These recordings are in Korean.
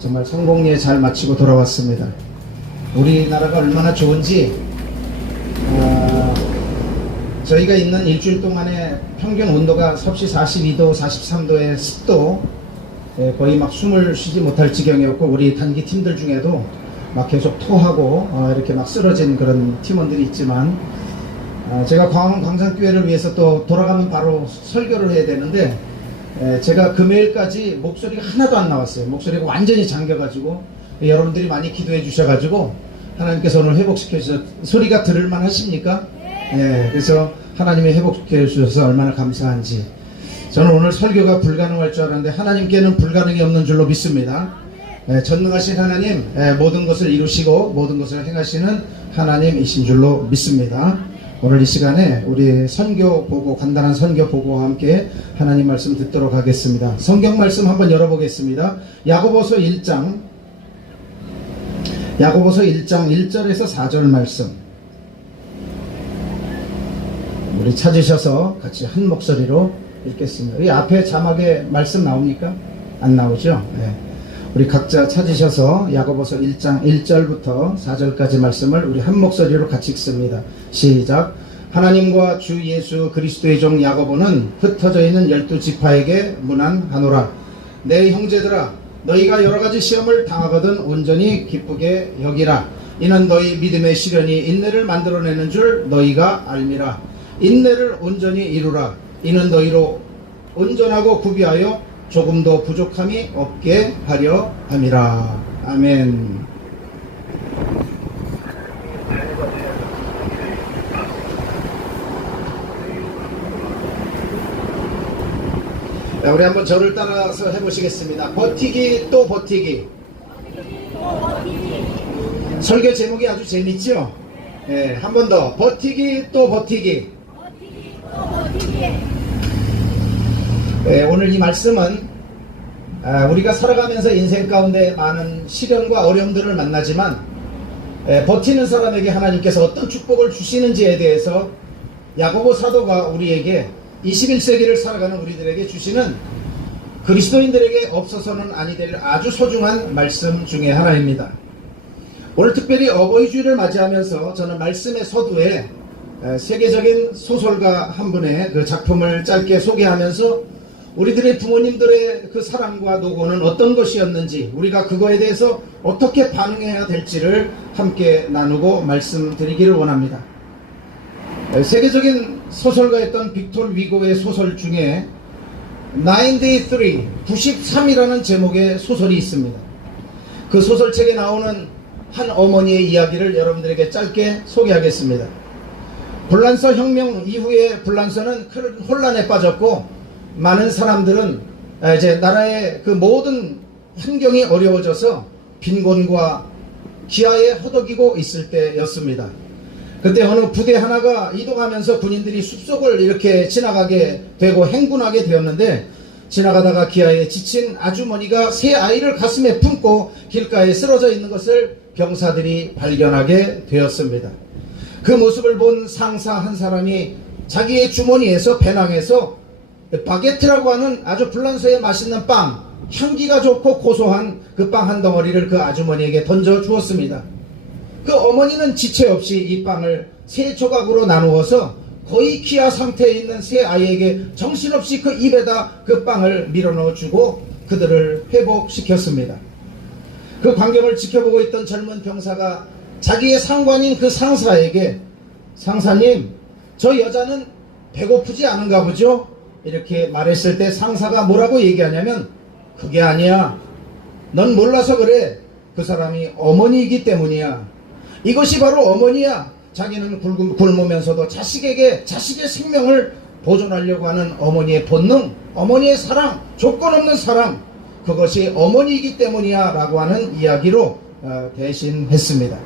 정말 성공리에 잘 마치고 돌아왔습니다. 우리나라가 얼마나 좋은지 저희가 있는 일주일 동안에 평균 온도가 섭씨 42도, 43도의 습도 거의 막 숨을 쉬지 못할 지경이었고, 우리 단기 팀들 중에도 막 계속 토하고 이렇게 막 쓰러진 그런 팀원들이 있지만, 제가 광화문 광장교회를 위해서 또 돌아가면 바로 설교를 해야 되는데, 제가 금요일까지 목소리가 하나도 안 나왔어요. 목소리가 완전히 잠겨가지고, 여러분들이 많이 기도해 주셔가지고 하나님께서 오늘 회복시켜 주셔서 소리가 들을만 하십니까? 네, 그래서 하나님이 회복시켜 주셔서 얼마나 감사한지. 저는 오늘 설교가 불가능할 줄 알았는데 하나님께는 불가능이 없는 줄로 믿습니다. 전능하신 하나님, 모든 것을 이루시고 모든 것을 행하시는 하나님이신 줄로 믿습니다. 오늘 이 시간에 우리 선교 보고, 간단한 선교 보고와 함께 하나님 말씀 듣도록 하겠습니다. 성경 말씀 한번 열어보겠습니다. 야고보서 1장 1절에서 4절 말씀, 우리 찾으셔서 같이 한 목소리로 읽겠습니다. 이 앞에 자막에 말씀 나옵니까? 안 나오죠? 네. 우리 각자 찾으셔서 야고보서 1장 1절부터 4절까지 말씀을 우리 한 목소리로 같이 읽습니다. 시작. 하나님과 주 예수 그리스도의 종 야고보는 흩어져 있는 12지파에게 문안하노라. 내 형제들아, 너희가 여러가지 시험을 당하거든 온전히 기쁘게 여기라. 이는 너희 믿음의 시련이 인내를 만들어내는 줄 너희가 알미라. 인내를 온전히 이루라. 이는 너희로 온전하고 구비하여 조금도 부족함이 없게 하려 함이라. 아멘. 우리 한번 저를 따라서 해보시겠습니다. 버티기 또 버티기. 설교 제목이 아주 재밌죠? 네, 한 번 더. 버티기 또 버티기. 네, 오늘 이 말씀은 우리가 살아가면서 인생 가운데 많은 시련과 어려움들을 만나지만 버티는 사람에게 하나님께서 어떤 축복을 주시는지에 대해서 야고보 사도가 우리에게 21세기를 살아가는 우리들에게 주시는, 그리스도인들에게 없어서는 아니 될 아주 소중한 말씀 중에 하나입니다. 오늘 특별히 어버이주일을 맞이하면서 저는 말씀의 서두에 세계적인 소설가 한 분의 그 작품을 짧게 소개하면서 우리들의 부모님들의 그 사랑과 노고는 어떤 것이었는지, 우리가 그거에 대해서 어떻게 반응해야 될지를 함께 나누고 말씀드리기를 원합니다. 세계적인 소설가였던 빅토르 위고의 소설 중에 93이라는 제목의 소설이 있습니다. 그 소설책에 나오는 한 어머니의 이야기를 여러분들에게 짧게 소개하겠습니다. 불란서 혁명 이후에 불란서는 큰 혼란에 빠졌고, 많은 사람들은 이제 나라의 그 모든 환경이 어려워져서 빈곤과 기아에 허덕이고 있을 때였습니다. 그때 어느 부대 하나가 이동하면서 군인들이 숲속을 이렇게 지나가게 되고 행군하게 되었는데, 지나가다가 기아에 지친 아주머니가 새 아이를 가슴에 품고 길가에 쓰러져 있는 것을 병사들이 발견하게 되었습니다. 그 모습을 본 상사 한 사람이 자기의 주머니에서 배낭에서 바게트라고 하는 아주 불란서의 맛있는 빵, 향기가 좋고 고소한 그 빵 한 덩어리를 그 아주머니에게 던져 주었습니다. 그 어머니는 지체 없이 이 빵을 세 조각으로 나누어서 거의 기아 상태에 있는 세 아이에게 정신없이 그 입에다 그 빵을 밀어넣어 주고 그들을 회복시켰습니다. 그 광경을 지켜보고 있던 젊은 병사가 자기의 상관인 그 상사에게, 상사님, 저 여자는 배고프지 않은가 보죠? 이렇게 말했을 때 상사가 뭐라고 얘기하냐면, 그게 아니야. 넌 몰라서 그래. 그 사람이 어머니이기 때문이야. 이것이 바로 어머니야. 자기는 굶으면서도 자식에게 자식의 생명을 보존하려고 하는 어머니의 본능, 어머니의 사랑, 조건 없는 사랑, 그것이 어머니이기 때문이야 라고 하는 이야기로 대신했습니다.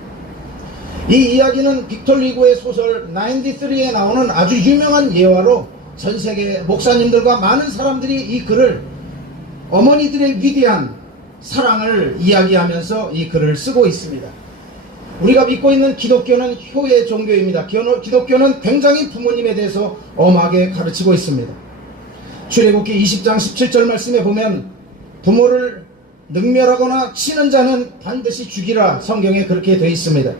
이 이야기는 빅토르 위고의 소설 93에 나오는 아주 유명한 예화로 전 세계 목사님들과 많은 사람들이 이 글을, 어머니들의 위대한 사랑을 이야기하면서 이 글을 쓰고 있습니다. 우리가 믿고 있는 기독교는 효의 종교입니다. 기독교는 굉장히 부모님에 대해서 엄하게 가르치고 있습니다. 출애굽기 20장 17절 말씀에 보면 부모를 능멸하거나 치는 자는 반드시 죽이라. 성경에 그렇게 되어 있습니다.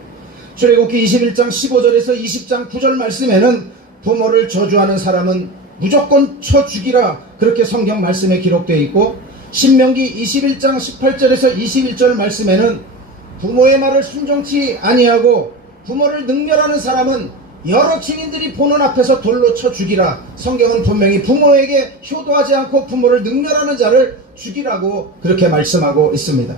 출애굽기 21장 15절에서 20장 9절 말씀에는 부모를 저주하는 사람은 무조건 쳐 죽이라. 그렇게 성경 말씀에 기록되어 있고, 신명기 21장 18절에서 21절 말씀에는 부모의 말을 순종치 아니하고 부모를 능멸하는 사람은 여러 증인들이 보는 앞에서 돌로 쳐 죽이라. 성경은 분명히 부모에게 효도하지 않고 부모를 능멸하는 자를 죽이라고 그렇게 말씀하고 있습니다.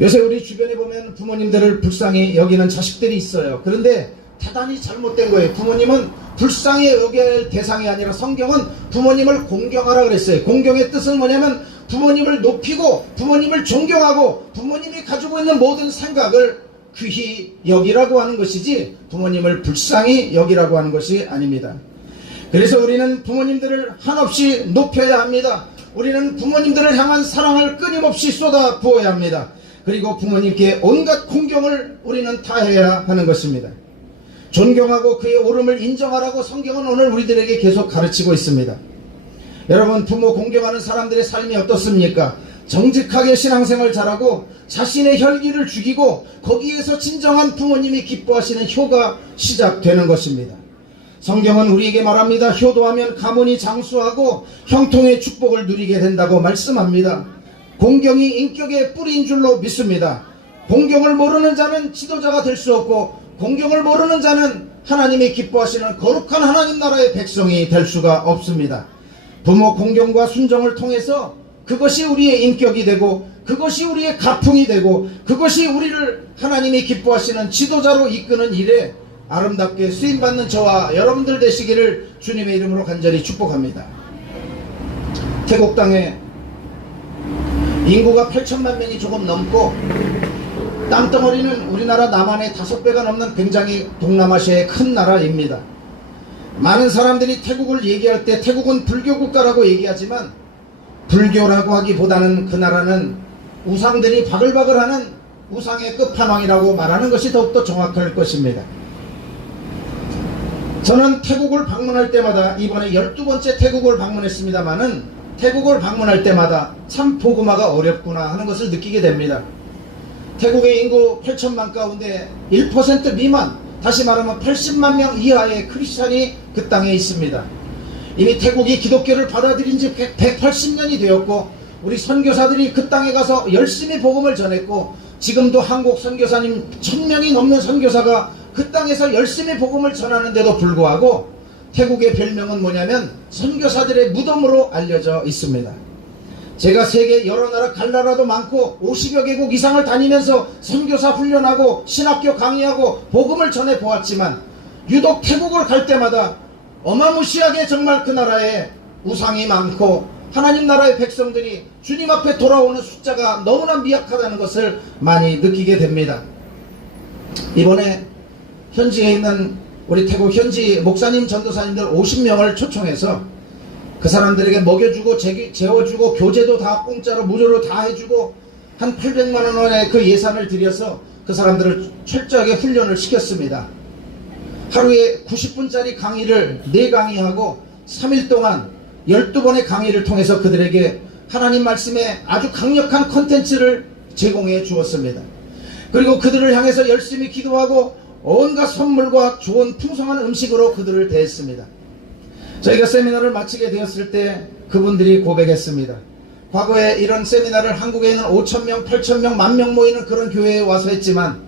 요새 우리 주변에 보면 부모님들을 불쌍히 여기는 자식들이 있어요. 그런데 대단히 잘못된 거예요. 부모님은 불쌍히 여겨야 할 대상이 아니라 성경은 부모님을 공경하라 그랬어요. 공경의 뜻은 뭐냐면 부모님을 높이고 부모님을 존경하고 부모님이 가지고 있는 모든 생각을 귀히 여기라고 하는 것이지 부모님을 불쌍히 여기라고 하는 것이 아닙니다. 그래서 우리는 부모님들을 한없이 높여야 합니다. 우리는 부모님들을 향한 사랑을 끊임없이 쏟아 부어야 합니다. 그리고 부모님께 온갖 공경을 우리는 다해야 하는 것입니다. 존경하고 그의 옳음을 인정하라고 성경은 오늘 우리들에게 계속 가르치고 있습니다. 여러분, 부모 공경하는 사람들의 삶이 어떻습니까? 정직하게 신앙생활 잘하고 자신의 혈기를 죽이고 거기에서 진정한 부모님이 기뻐하시는 효가 시작되는 것입니다. 성경은 우리에게 말합니다. 효도하면 가문이 장수하고 형통의 축복을 누리게 된다고 말씀합니다. 공경이 인격의 뿌리인 줄로 믿습니다. 공경을 모르는 자는 지도자가 될 수 없고 공경을 모르는 자는 하나님이 기뻐하시는 거룩한 하나님 나라의 백성이 될 수가 없습니다. 부모 공경과 순종을 통해서 그것이 우리의 인격이 되고 그것이 우리의 가풍이 되고 그것이 우리를 하나님이 기뻐하시는 지도자로 이끄는 일에 아름답게 쓰임받는 저와 여러분들 되시기를 주님의 이름으로 간절히 축복합니다. 태국 땅에 인구가 8천만 명이 조금 넘고 땅덩어리는 우리나라 남한의 5배가 넘는 굉장히 동남아시아의 큰 나라입니다. 많은 사람들이 태국을 얘기할 때 태국은 불교 국가라고 얘기하지만 불교라고 하기보다는 그 나라는 우상들이 바글바글하는 우상의 끝판왕이라고 말하는 것이 더욱더 정확할 것입니다. 저는 태국을 방문할 때마다 이번에 12번째 태국을 방문했습니다마는 태국을 방문할 때마다 참 복음화가 어렵구나 하는 것을 느끼게 됩니다. 태국의 인구 8천만 가운데 1% 미만, 다시 말하면 80만 명 이하의 크리스찬이 그 땅에 있습니다. 이미 태국이 기독교를 받아들인 지 180년이 되었고 우리 선교사들이 그 땅에 가서 열심히 복음을 전했고 지금도 한국 선교사님 1000명이 넘는 선교사가 그 땅에서 열심히 복음을 전하는데도 불구하고 태국의 별명은 뭐냐면 선교사들의 무덤으로 알려져 있습니다. 제가 세계 여러 나라 갈 나라도 많고 50여 개국 이상을 다니면서 선교사 훈련하고 신학교 강의하고 복음을 전해 보았지만 유독 태국을 갈 때마다 어마무시하게 정말 그 나라에 우상이 많고 하나님 나라의 백성들이 주님 앞에 돌아오는 숫자가 너무나 미약하다는 것을 많이 느끼게 됩니다. 이번에 현지에 있는 우리 태국 현지 목사님 전도사님들 50명을 초청해서 그 사람들에게 먹여주고 재워주고 교재도 다 공짜로 무료로 다 해주고 한 800만 원의 그 예산을 들여서 그 사람들을 철저하게 훈련을 시켰습니다. 하루에 90분짜리 강의를 4강의하고 3일 동안 12번의 강의를 통해서 그들에게 하나님 말씀에 아주 강력한 컨텐츠를 제공해 주었습니다. 그리고 그들을 향해서 열심히 기도하고 온갖 선물과 좋은 풍성한 음식으로 그들을 대했습니다. 저희가 세미나를 마치게 되었을 때 그분들이 고백했습니다. 과거에 이런 세미나를 한국에는 5,000명, 8,000명, 10,000명 모이는 그런 교회에 와서 했지만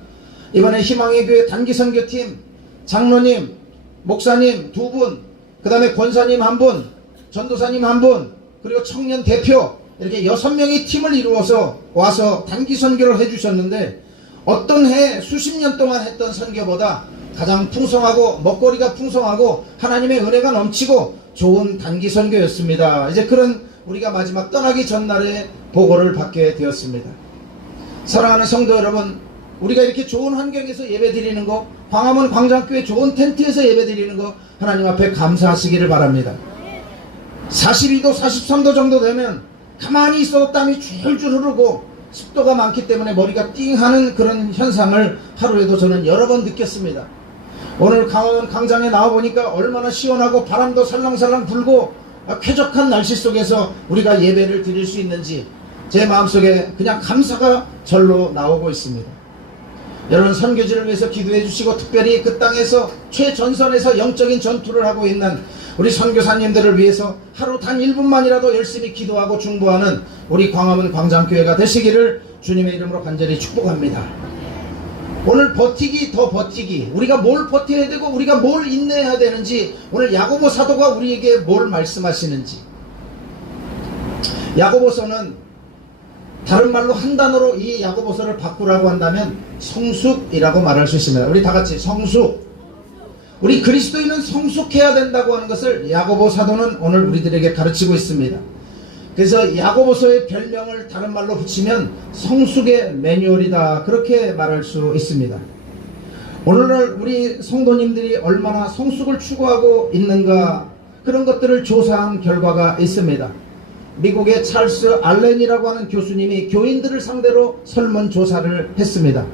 이번에 희망의 교회 단기선교팀 장로님, 목사님 2분, 그 다음에 권사님 1분, 전도사님 1분, 그리고 청년 대표 이렇게 6명의 팀을 이루어서 와서 단기 선교를 해주셨는데 어떤 해 수십 년 동안 했던 선교보다 가장 풍성하고 먹거리가 풍성하고 하나님의 은혜가 넘치고 좋은 단기 선교였습니다. 이제 그런 우리가 마지막 떠나기 전날에 보고를 받게 되었습니다. 사랑하는 성도 여러분, 우리가 이렇게 좋은 환경에서 예배 드리는 거, 광화문 광장교회 좋은 텐트에서 예배 드리는 거 하나님 앞에 감사하시기를 바랍니다. 42도 43도 정도 되면 가만히 있어도 땀이 줄줄 흐르고 습도가 많기 때문에 머리가 띵하는 그런 현상을 하루에도 저는 여러 번 느꼈습니다. 오늘 광화문 광장에 나와보니까 얼마나 시원하고 바람도 살랑살랑 불고 쾌적한 날씨 속에서 우리가 예배를 드릴 수 있는지 제 마음속에 그냥 감사가 절로 나오고 있습니다. 여러분, 선교지를 위해서 기도해 주시고 특별히 그 땅에서 최전선에서 영적인 전투를 하고 있는 우리 선교사님들을 위해서 하루 단 1분만이라도 열심히 기도하고 중보하는 우리 광화문 광장교회가 되시기를 주님의 이름으로 간절히 축복합니다. 오늘 버티기 더 버티기, 우리가 뭘 버텨야 되고 우리가 뭘 인내해야 되는지, 오늘 야고보 사도가 우리에게 뭘 말씀하시는지. 야고보서는 다른 말로 한 단어로 이 야고보서를 바꾸라고 한다면 성숙이라고 말할 수 있습니다. 우리 다 같이 성숙. 우리 그리스도인은 성숙해야 된다고 하는 것을 야고보 사도는 오늘 우리들에게 가르치고 있습니다. 그래서 야고보서의 별명을 다른 말로 붙이면 성숙의 매뉴얼이다, 그렇게 말할 수 있습니다. 오늘날 우리 성도님들이 얼마나 성숙을 추구하고 있는가, 그런 것들을 조사한 결과가 있습니다. 미국의 찰스 알렌이라고 하는 교수님이 교인들을 상대로 설문조사를 했습니다.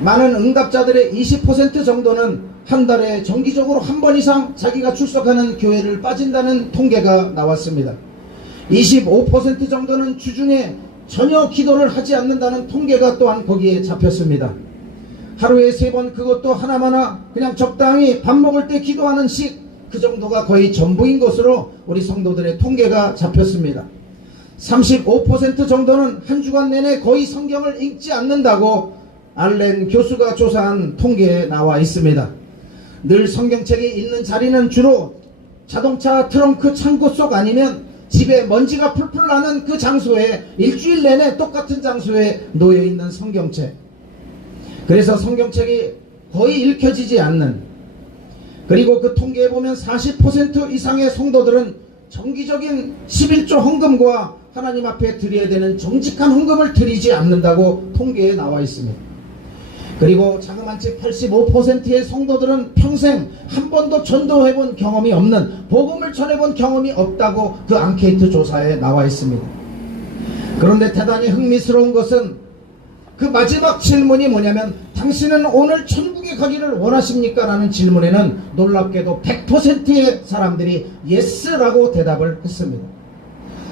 많은 응답자들의 20% 정도는 한 달에 정기적으로 한 번 이상 자기가 출석하는 교회를 빠진다는 통계가 나왔습니다. 25% 정도는 주중에 전혀 기도를 하지 않는다는 통계가 또한 거기에 잡혔습니다. 하루에 3번, 그것도 하나마나 그냥 적당히 밥 먹을 때 기도하는 식, 그 정도가 거의 전부인 것으로 우리 성도들의 통계가 잡혔습니다. 35% 정도는 한 주간 내내 거의 성경을 읽지 않는다고 알렌 교수가 조사한 통계에 나와 있습니다. 늘 성경책이 있는 자리는 주로 자동차 트렁크 창고 속 아니면 집에 먼지가 풀풀 나는 그 장소에 일주일 내내 똑같은 장소에 놓여있는 성경책. 그래서 성경책이 거의 읽혀지지 않는, 그리고 그 통계에 보면 40% 이상의 성도들은 정기적인 11조 헌금과 하나님 앞에 드려야 되는 정직한 헌금을 드리지 않는다고 통계에 나와 있습니다. 그리고 자그마치 85%의 성도들은 평생 한 번도 전도해본 경험이 없는, 복음을 전해본 경험이 없다고 그 앙케이트 조사에 나와 있습니다. 그런데 대단히 흥미스러운 것은 그 마지막 질문이 뭐냐면, 당신은 오늘 천국에 가기를 원하십니까? 라는 질문에는 놀랍게도 100%의 사람들이 예스라고 대답을 했습니다.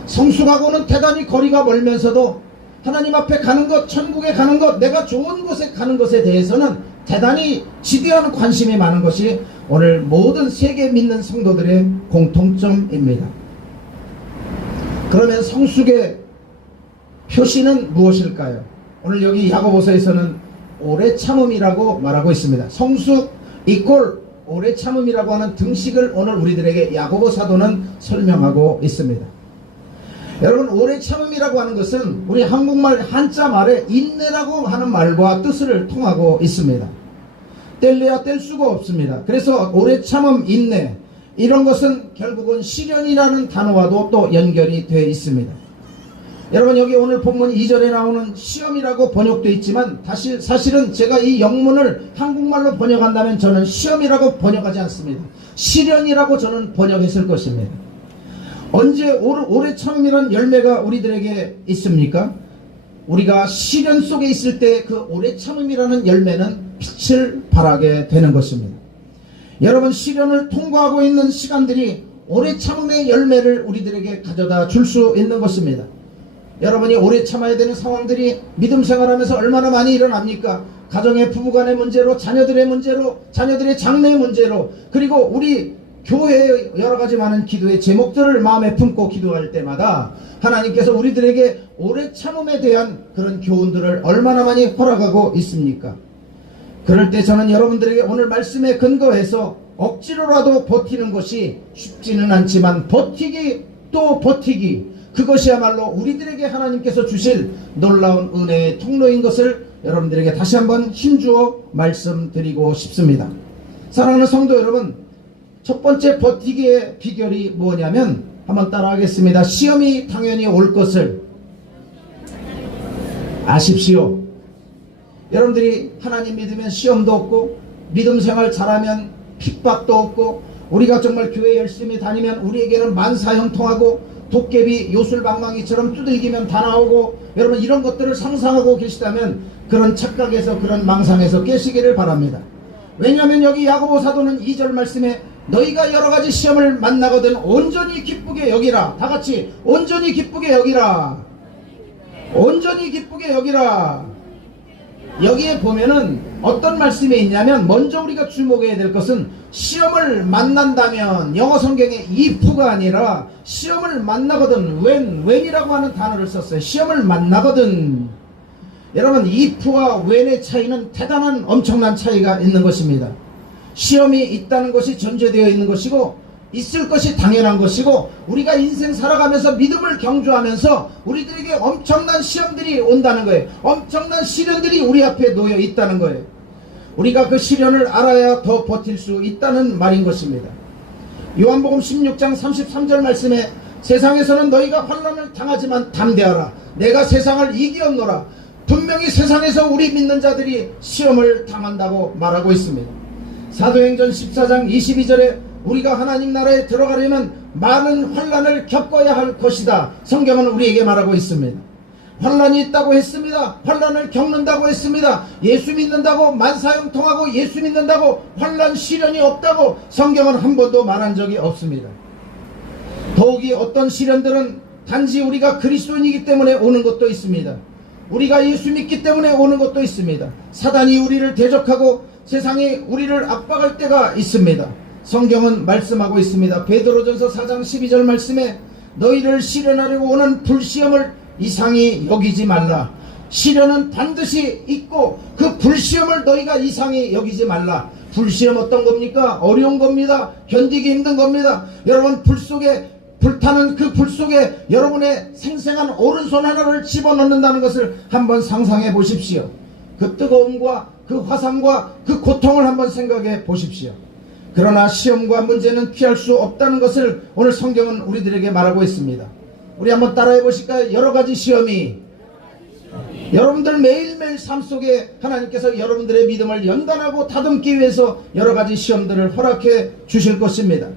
성숙하고는 대단히 거리가 멀면서도 하나님 앞에 가는 것, 천국에 가는 것, 내가 좋은 곳에 가는 것에 대해서는 대단히 지대한 관심이 많은 것이 오늘 모든 세계 믿는 성도들의 공통점입니다. 그러면 성숙의 표시는 무엇일까요? 오늘 여기 야고보서에서는 오래 참음이라고 말하고 있습니다. 성숙 이꼴 오래 참음이라고 하는 등식을 오늘 우리들에게 야고보 사도는 설명하고 있습니다. 여러분, 오래 참음이라고 하는 것은 우리 한국말 한자 말에 인내라고 하는 말과 뜻을 통하고 있습니다. 뗄래야 뗄 수가 없습니다. 그래서 오래 참음, 인내, 이런 것은 결국은 시련이라는 단어와도 또 연결이 되어 있습니다. 여러분, 여기 오늘 본문 2절에 나오는 시험이라고 번역되어 있지만 사실은 제가 이 영문을 한국말로 번역한다면 저는 시험이라고 번역하지 않습니다. 시련이라고 저는 번역했을 것입니다. 언제 오래 참음이라는 열매가 우리들에게 있습니까? 우리가 시련 속에 있을 때 그 오래 참음이라는 열매는 빛을 발하게 되는 것입니다. 여러분, 시련을 통과하고 있는 시간들이 오래 참음의 열매를 우리들에게 가져다 줄 수 있는 것입니다. 여러분이 오래 참아야 되는 상황들이 믿음 생활하면서 얼마나 많이 일어납니까? 가정의 부부간의 문제로, 자녀들의 문제로, 자녀들의 장래의 문제로, 그리고 우리 교회의 여러가지 많은 기도의 제목들을 마음에 품고 기도할 때마다 하나님께서 우리들에게 오래 참음에 대한 그런 교훈들을 얼마나 많이 허락하고 있습니까? 그럴 때 저는 여러분들에게 오늘 말씀에 근거해서 억지로라도 버티는 것이 쉽지는 않지만 버티기 또 버티기, 그것이야말로 우리들에게 하나님께서 주실 놀라운 은혜의 통로인 것을 여러분들에게 다시 한번 힘주어 말씀드리고 싶습니다. 사랑하는 성도 여러분, 첫 번째 버티기의 비결이 뭐냐면, 한번 따라하겠습니다. 시험이 당연히 올 것을 아십시오. 여러분들이 하나님 믿으면 시험도 없고, 믿음 생활 잘하면 핍박도 없고, 우리가 정말 교회 열심히 다니면 우리에게는 만사형통하고, 도깨비 요술방망이처럼 두들기면 다 나오고, 여러분 이런 것들을 상상하고 계시다면 그런 착각에서, 그런 망상에서 깨시기를 바랍니다. 왜냐하면 여기 야고보 사도는 2절 말씀에 너희가 여러가지 시험을 만나거든 온전히 기쁘게 여기라. 다같이 온전히 기쁘게 여기라. 온전히 기쁘게 여기라. 여기에 보면은 어떤 말씀이 있냐면, 먼저 우리가 주목해야 될 것은 시험을 만난다면, 영어 성경에 if가 아니라 시험을 만나거든, when이라고 하는 단어를 썼어요. 시험을 만나거든. 여러분, if와 when의 차이는 대단한 엄청난 차이가 있는 것입니다. 시험이 있다는 것이 전제되어 있는 것이고, 있을 것이 당연한 것이고, 우리가 인생 살아가면서 믿음을 경주하면서 우리들에게 엄청난 시험들이 온다는 거예요. 엄청난 시련들이 우리 앞에 놓여 있다는 거예요. 우리가 그 시련을 알아야 더 버틸 수 있다는 말인 것입니다. 요한복음 16장 33절 말씀에, 세상에서는 너희가 환난을 당하지만 담대하라, 내가 세상을 이기었노라. 분명히 세상에서 우리 믿는 자들이 시험을 당한다고 말하고 있습니다. 사도행전 14장 22절에 우리가 하나님 나라에 들어가려면 많은 환난을 겪어야 할 것이다, 성경은 우리에게 말하고 있습니다. 환난이 있다고 했습니다. 환난을 겪는다고 했습니다. 예수 믿는다고 만사형통하고 예수 믿는다고 환난 시련이 없다고 성경은 한 번도 말한 적이 없습니다. 더욱이 어떤 시련들은 단지 우리가 그리스도인이기 때문에 오는 것도 있습니다. 우리가 예수 믿기 때문에 오는 것도 있습니다. 사단이 우리를 대적하고 세상이 우리를 압박할 때가 있습니다. 성경은 말씀하고 있습니다. 베드로전서 4장 12절 말씀에, 너희를 시련하려고 오는 불시험을 이상히 여기지 말라. 시련은 반드시 있고 그 불시험을 너희가 이상히 여기지 말라. 불시험 어떤 겁니까? 어려운 겁니다. 견디기 힘든 겁니다. 여러분, 불타는 그 불 속에 여러분의 생생한 오른손 하나를 집어넣는다는 것을 한번 상상해 보십시오. 그 뜨거움과 그 화상과 그 고통을 한번 생각해 보십시오. 그러나 시험과 문제는 피할 수 없다는 것을 오늘 성경은 우리들에게 말하고 있습니다. 우리 한번 따라해 보실까요? 여러 가지 시험이 여러분들 매일매일 삶 속에 하나님께서 여러분들의 믿음을 연단하고 다듬기 위해서 여러 가지 시험들을 허락해 주실 것입니다.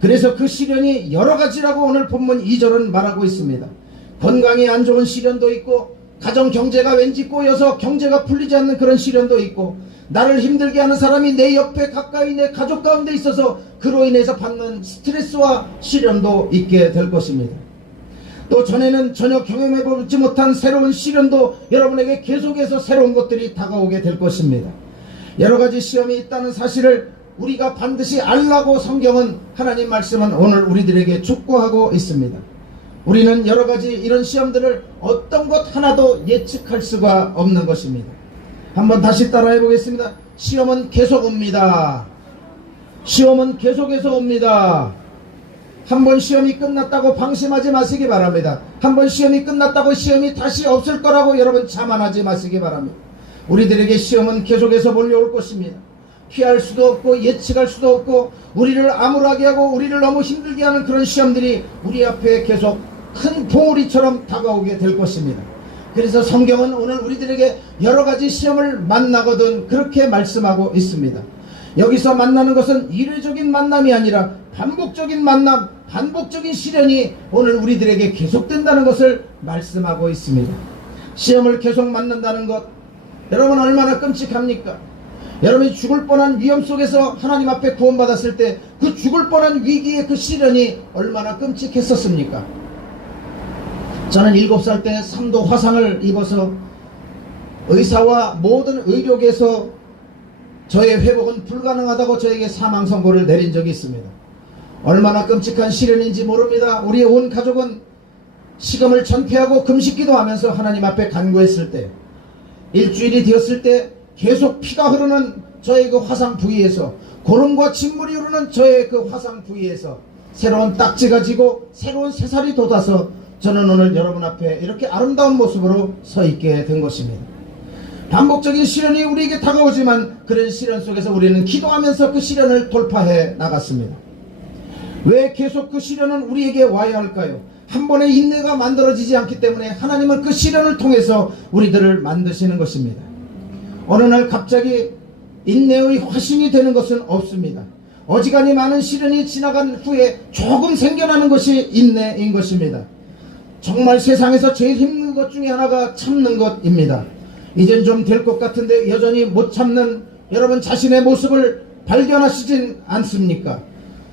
그래서 그 시련이 여러 가지라고 오늘 본문 2절은 말하고 있습니다. 건강이 안 좋은 시련도 있고, 가정 경제가 왠지 꼬여서 경제가 풀리지 않는 그런 시련도 있고, 나를 힘들게 하는 사람이 내 옆에 가까이 내 가족 가운데 있어서 그로 인해서 받는 스트레스와 시련도 있게 될 것입니다. 또 전에는 전혀 경험해보지 못한 새로운 시련도 여러분에게 계속해서 새로운 것들이 다가오게 될 것입니다. 여러 가지 시험이 있다는 사실을 우리가 반드시 알라고 성경은, 하나님 말씀은 오늘 우리들에게 촉구하고 있습니다. 우리는 여러 가지 이런 시험들을 어떤 것 하나도 예측할 수가 없는 것입니다. 한번 다시 따라해 보겠습니다. 시험은 계속 옵니다. 시험은 계속해서 옵니다. 한번 시험이 끝났다고 방심하지 마시기 바랍니다. 한번 시험이 끝났다고 시험이 다시 없을 거라고 여러분 자만하지 마시기 바랍니다. 우리들에게 시험은 계속해서 몰려올 것입니다. 피할 수도 없고 예측할 수도 없고, 우리를 암울하게 하고 우리를 너무 힘들게 하는 그런 시험들이 우리 앞에 계속 큰 봉우리처럼 다가오게 될 것입니다. 그래서 성경은 오늘 우리들에게 여러 가지 시험을 만나거든 그렇게 말씀하고 있습니다. 여기서 만나는 것은 이례적인 만남이 아니라 반복적인 만남, 반복적인 시련이 오늘 우리들에게 계속된다는 것을 말씀하고 있습니다. 시험을 계속 만난다는 것, 여러분 얼마나 끔찍합니까? 여러분이 죽을 뻔한 위험 속에서 하나님 앞에 구원받았을 때 그 죽을 뻔한 위기의 그 시련이 얼마나 끔찍했었습니까? 저는 7살 때 3도 화상을 입어서 의사와 모든 의료계에서 저의 회복은 불가능하다고 저에게 사망 선고를 내린 적이 있습니다. 얼마나 끔찍한 시련인지 모릅니다. 우리 온 가족은 식음을 전폐하고 금식기도 하면서 하나님 앞에 간구했을 때, 일주일이 되었을 때 계속 피가 흐르는 저의 그 화상 부위에서, 고름과 진물이 흐르는 저의 그 화상 부위에서 새로운 딱지가 지고 새로운 새살이 돋아서 저는 오늘 여러분 앞에 이렇게 아름다운 모습으로 서 있게 된 것입니다. 반복적인 시련이 우리에게 다가오지만 그런 시련 속에서 우리는 기도하면서 그 시련을 돌파해 나갔습니다. 왜 계속 그 시련은 우리에게 와야 할까요? 한 번의 인내가 만들어지지 않기 때문에 하나님은 그 시련을 통해서 우리들을 만드시는 것입니다. 어느 날 갑자기 인내의 화신이 되는 것은 없습니다. 어지간히 많은 시련이 지나간 후에 조금 생겨나는 것이 인내인 것입니다. 정말 세상에서 제일 힘든 것 중에 하나가 참는 것입니다. 이젠 좀 될 것 같은데 여전히 못 참는 여러분 자신의 모습을 발견하시진 않습니까?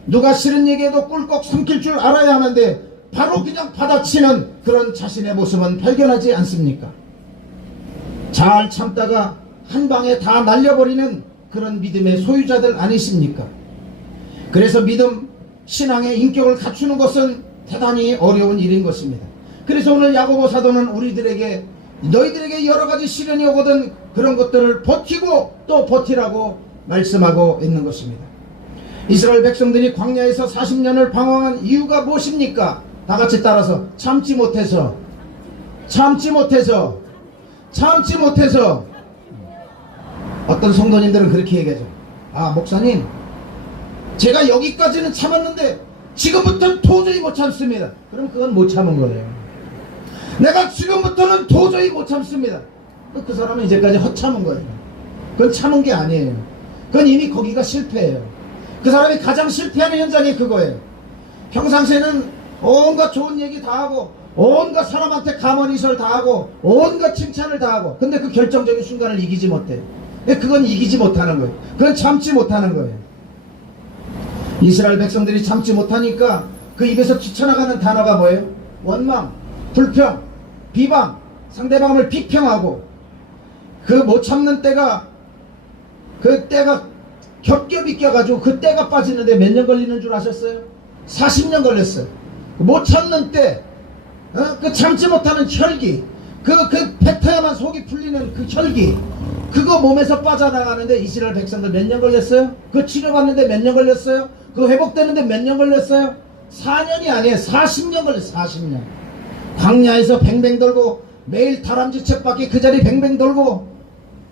누가 싫은 얘기해도 꿀꺽 삼킬 줄 알아야 하는데 바로 그냥 받아치는 그런 자신의 모습은 발견하지 않습니까? 잘 참다가 한 방에 다 날려버리는 그런 믿음의 소유자들 아니십니까? 그래서 믿음, 신앙의 인격을 갖추는 것은 대단히 어려운 일인 것입니다. 그래서 오늘 야고보 사도는 우리들에게 너희들에게 여러 가지 시련이 오거든 그런 것들을 버티고 또 버티라고 말씀하고 있는 것입니다. 이스라엘 백성들이 광야에서 40년을 방황한 이유가 무엇입니까? 다 같이 따라서 참지 못해서 어떤 성도님들은 그렇게 얘기하죠. 아, 목사님, 제가 여기까지는 참았는데 지금부터는 도저히 못 참습니다. 그럼 그건 못 참은 거예요. 내가 지금부터는 도저히 못 참습니다. 그 사람은 이제까지 허참은 거예요. 그건 참은 게 아니에요. 그건 이미 거기가 실패예요. 그 사람이 가장 실패하는 현장이 그거예요. 평상시에는 온갖 좋은 얘기 다 하고 온갖 사람한테 감언이설 다 하고 온갖 칭찬을 다 하고, 근데 그 결정적인 순간을 이기지 못해요. 그건 이기지 못하는 거예요. 그건 참지 못하는 거예요. 이스라엘 백성들이 참지 못하니까 그 입에서 튀쳐나가는 단어가 뭐예요? 원망, 불평, 비방, 상대방을 비평하고, 그 못 참는 때가, 그 때가 겹겹이 껴가지고 그 때가 빠지는데 몇 년 걸리는 줄 아셨어요? 40년 걸렸어요. 못 참는 때, 그 참지 못하는 혈기, 그 뱉어야만 속이 풀리는 그 혈기, 그거 몸에서 빠져나가는데 이스라엘 백성들 몇 년 걸렸어요? 그 치료받는데 몇 년 걸렸어요? 그 회복되는데 몇 년 걸렸어요? 4년이 아니에요. 40년 걸렸어요. 40년. 광야에서 뱅뱅 돌고 매일 다람쥐 쳇바퀴 그 자리 뱅뱅 돌고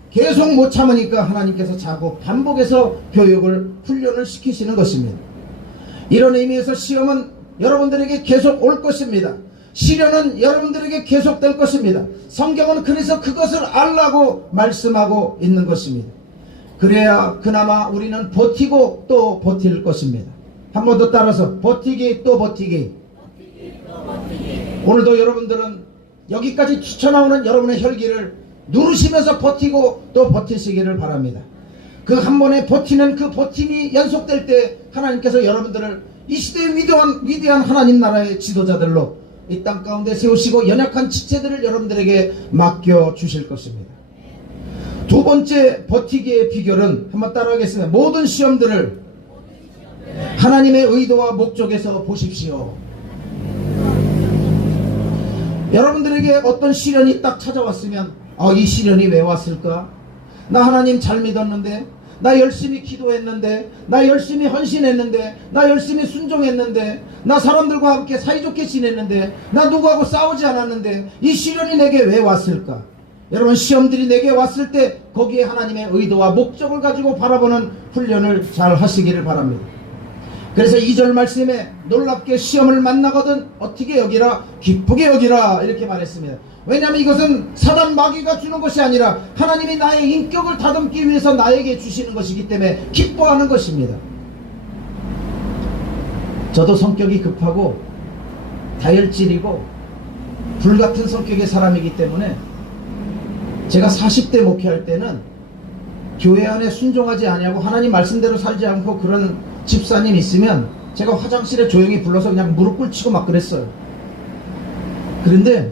계속 못 참으니까 하나님께서 자꾸 반복해서 교육을, 훈련을 시키시는 것입니다. 이런 의미에서 시험은 여러분들에게 계속 올 것입니다. 시련은 여러분들에게 계속될 것입니다. 성경은 그래서 그것을 알라고 말씀하고 있는 것입니다. 그래야 그나마 우리는 버티고 또 버틸 것입니다. 한 번 더 따라서 버티기 또 버티기. 오늘도 여러분들은 여기까지 튀쳐나오는 여러분의 혈기를 누르시면서 버티고 또 버티시기를 바랍니다. 그 한 번에 버티는 그 버팀이 연속될 때 하나님께서 여러분들을 이 시대의 위대한 하나님 나라의 지도자들로 이 땅 가운데 세우시고 연약한 지체들을 여러분들에게 맡겨주실 것입니다. 두 번째 버티기의 비결은 한번 따라하겠습니다. 모든 시험들을 하나님의 의도와 목적에서 보십시오. 여러분들에게 어떤 시련이 딱 찾아왔으면 이 시련이 왜 왔을까? 나 하나님 잘 믿었는데, 나 열심히 기도했는데, 나 열심히 헌신했는데, 나 열심히 순종했는데, 나 사람들과 함께 사이좋게 지냈는데, 나 누구하고 싸우지 않았는데 이 시련이 내게 왜 왔을까? 여러분, 시험들이 내게 왔을 때 거기에 하나님의 의도와 목적을 가지고 바라보는 훈련을 잘 하시기를 바랍니다. 그래서 2절 말씀에 놀랍게 시험을 만나거든 어떻게 여기라? 기쁘게 여기라, 이렇게 말했습니다. 왜냐하면 이것은 사단 마귀가 주는 것이 아니라 하나님이 나의 인격을 다듬기 위해서 나에게 주시는 것이기 때문에 기뻐하는 것입니다. 저도 성격이 급하고 다혈질이고 불같은 성격의 사람이기 때문에 제가 40대 목회할 때는 교회 안에 순종하지 아니하고 하나님 말씀대로 살지 않고 그런 집사님 있으면 제가 화장실에 조용히 불러서 그냥 무릎 꿇치고 막 그랬어요. 그런데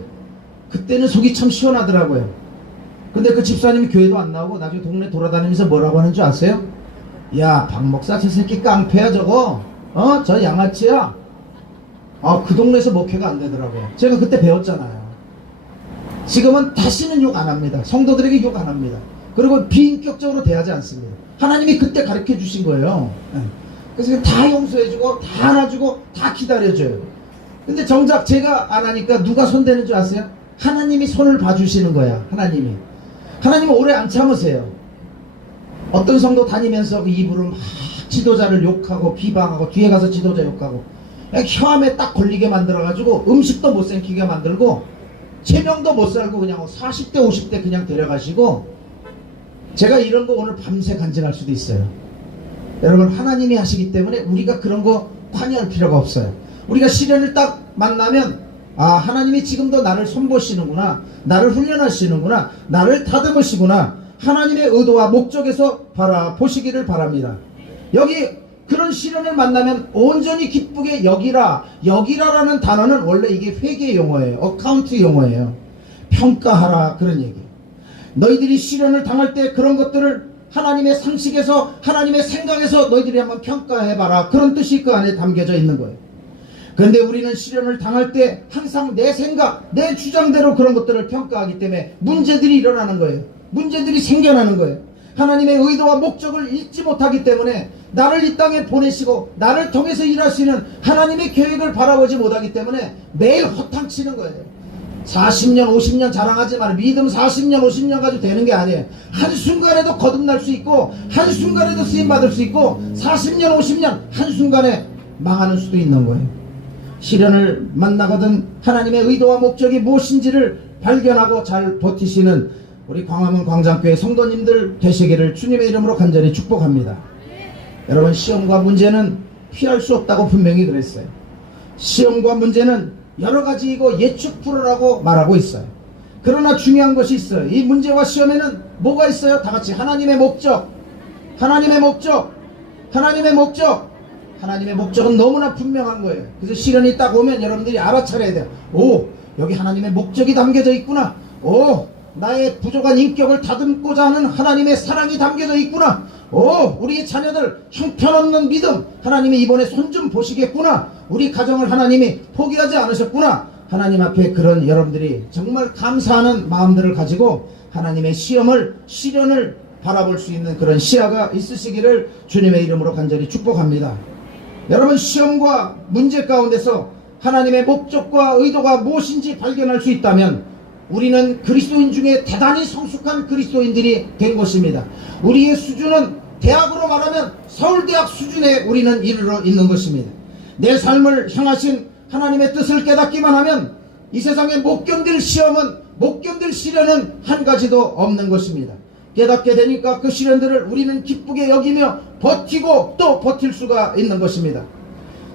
그때는 속이 참 시원하더라고요. 근데 그 집사님이 교회도 안 나오고 나중에 동네 돌아다니면서 뭐라고 하는 줄 아세요? 야, 박 목사 저 새끼 깡패야 저거, 저 양아치야. 그 동네에서 목회가 안 되더라고요. 제가 그때 배웠잖아요. 지금은 다시는 욕 안 합니다. 성도들에게 욕 안 합니다. 그리고 비인격적으로 대하지 않습니다. 하나님이 그때 가르쳐 주신 거예요. 그래서 다 용서해주고 다 안아주고 다 기다려줘요. 근데 정작 제가 안 하니까 누가 손대는 줄 아세요? 하나님이 손을 봐주시는 거야. 하나님은 오래 안 참으세요. 어떤 성도 다니면서 그 입으로 막 지도자를 욕하고 비방하고 뒤에 가서 지도자 욕하고 혀암에 딱 걸리게 만들어가지고 음식도 못 삼키게 만들고 체명도 못 살고 그냥 40대 50대 그냥 데려가시고, 제가 이런 거 오늘 밤새 간증할 수도 있어요. 여러분, 하나님이 하시기 때문에 우리가 그런 거 관여할 필요가 없어요. 우리가 시련을 딱 만나면 하나님이 지금도 나를 손보시는구나, 나를 훈련하시는구나, 나를 다듬으시구나, 하나님의 의도와 목적에서 바라보시기를 바랍니다. 여기 그런 그런 시련을 만나면 온전히 기쁘게 여기라. 여기라라는 단어는 원래 이게 회계 용어예요. 어카운트 용어예요. 평가하라, 그런 얘기예요. 너희들이 시련을 당할 때 그런 것들을 하나님의 상식에서, 하나님의 생각에서 너희들이 한번 평가해봐라, 그런 뜻이 그 안에 담겨져 있는 거예요. 그런데 우리는 시련을 당할 때 항상 내 생각, 내 주장대로 그런 것들을 평가하기 때문에 문제들이 일어나는 거예요. 문제들이 생겨나는 거예요. 하나님의 의도와 목적을 잊지 못하기 때문에, 나를 이 땅에 보내시고 나를 통해서 일하시는 하나님의 계획을 바라보지 못하기 때문에 매일 허탕치는 거예요. 40년 50년 자랑하지만 믿음 40년 50년 가지고 되는 게 아니에요. 한순간에도 거듭날 수 있고, 한순간에도 쓰임받을 수 있고, 40년 50년 한순간에 망하는 수도 있는 거예요. 시련을 만나거든 하나님의 의도와 목적이 무엇인지를 발견하고 잘 버티시는 우리 광화문 광장교회 성도님들 되시기를 주님의 이름으로 간절히 축복합니다. 여러분, 시험과 문제는 피할 수 없다고 분명히 그랬어요. 시험과 문제는 여러 가지이고 예측 불허라고 말하고 있어요. 그러나 중요한 것이 있어요. 이 문제와 시험에는 뭐가 있어요? 다 같이 하나님의 목적, 하나님의 목적, 하나님의 목적. 하나님의 목적은 너무나 분명한 거예요. 그래서 시련이 딱 오면 여러분들이 알아차려야 돼요. 오, 여기 하나님의 목적이 담겨져 있구나. 오, 나의 부족한 인격을 다듬고자 하는 하나님의 사랑이 담겨져 있구나. 오, 우리 자녀들 형편없는 믿음, 하나님이 이번에 손 좀 보시겠구나. 우리 가정을 하나님이 포기하지 않으셨구나. 하나님 앞에 그런 여러분들이 정말 감사하는 마음들을 가지고 하나님의 시련을 바라볼 수 있는 그런 시야가 있으시기를 주님의 이름으로 간절히 축복합니다. 여러분, 시험과 문제 가운데서 하나님의 목적과 의도가 무엇인지 발견할 수 있다면 우리는 그리스도인 중에 대단히 성숙한 그리스도인들이 된 것입니다. 우리의 수준은 대학으로 말하면 서울대학 수준에 우리는 이르러 있는 것입니다. 내 삶을 향하신 하나님의 뜻을 깨닫기만 하면 이 세상에 못 견딜 시험은, 못 견딜 시련은 한 가지도 없는 것입니다. 깨닫게 되니까 그 시련들을 우리는 기쁘게 여기며 버티고 또 버틸 수가 있는 것입니다.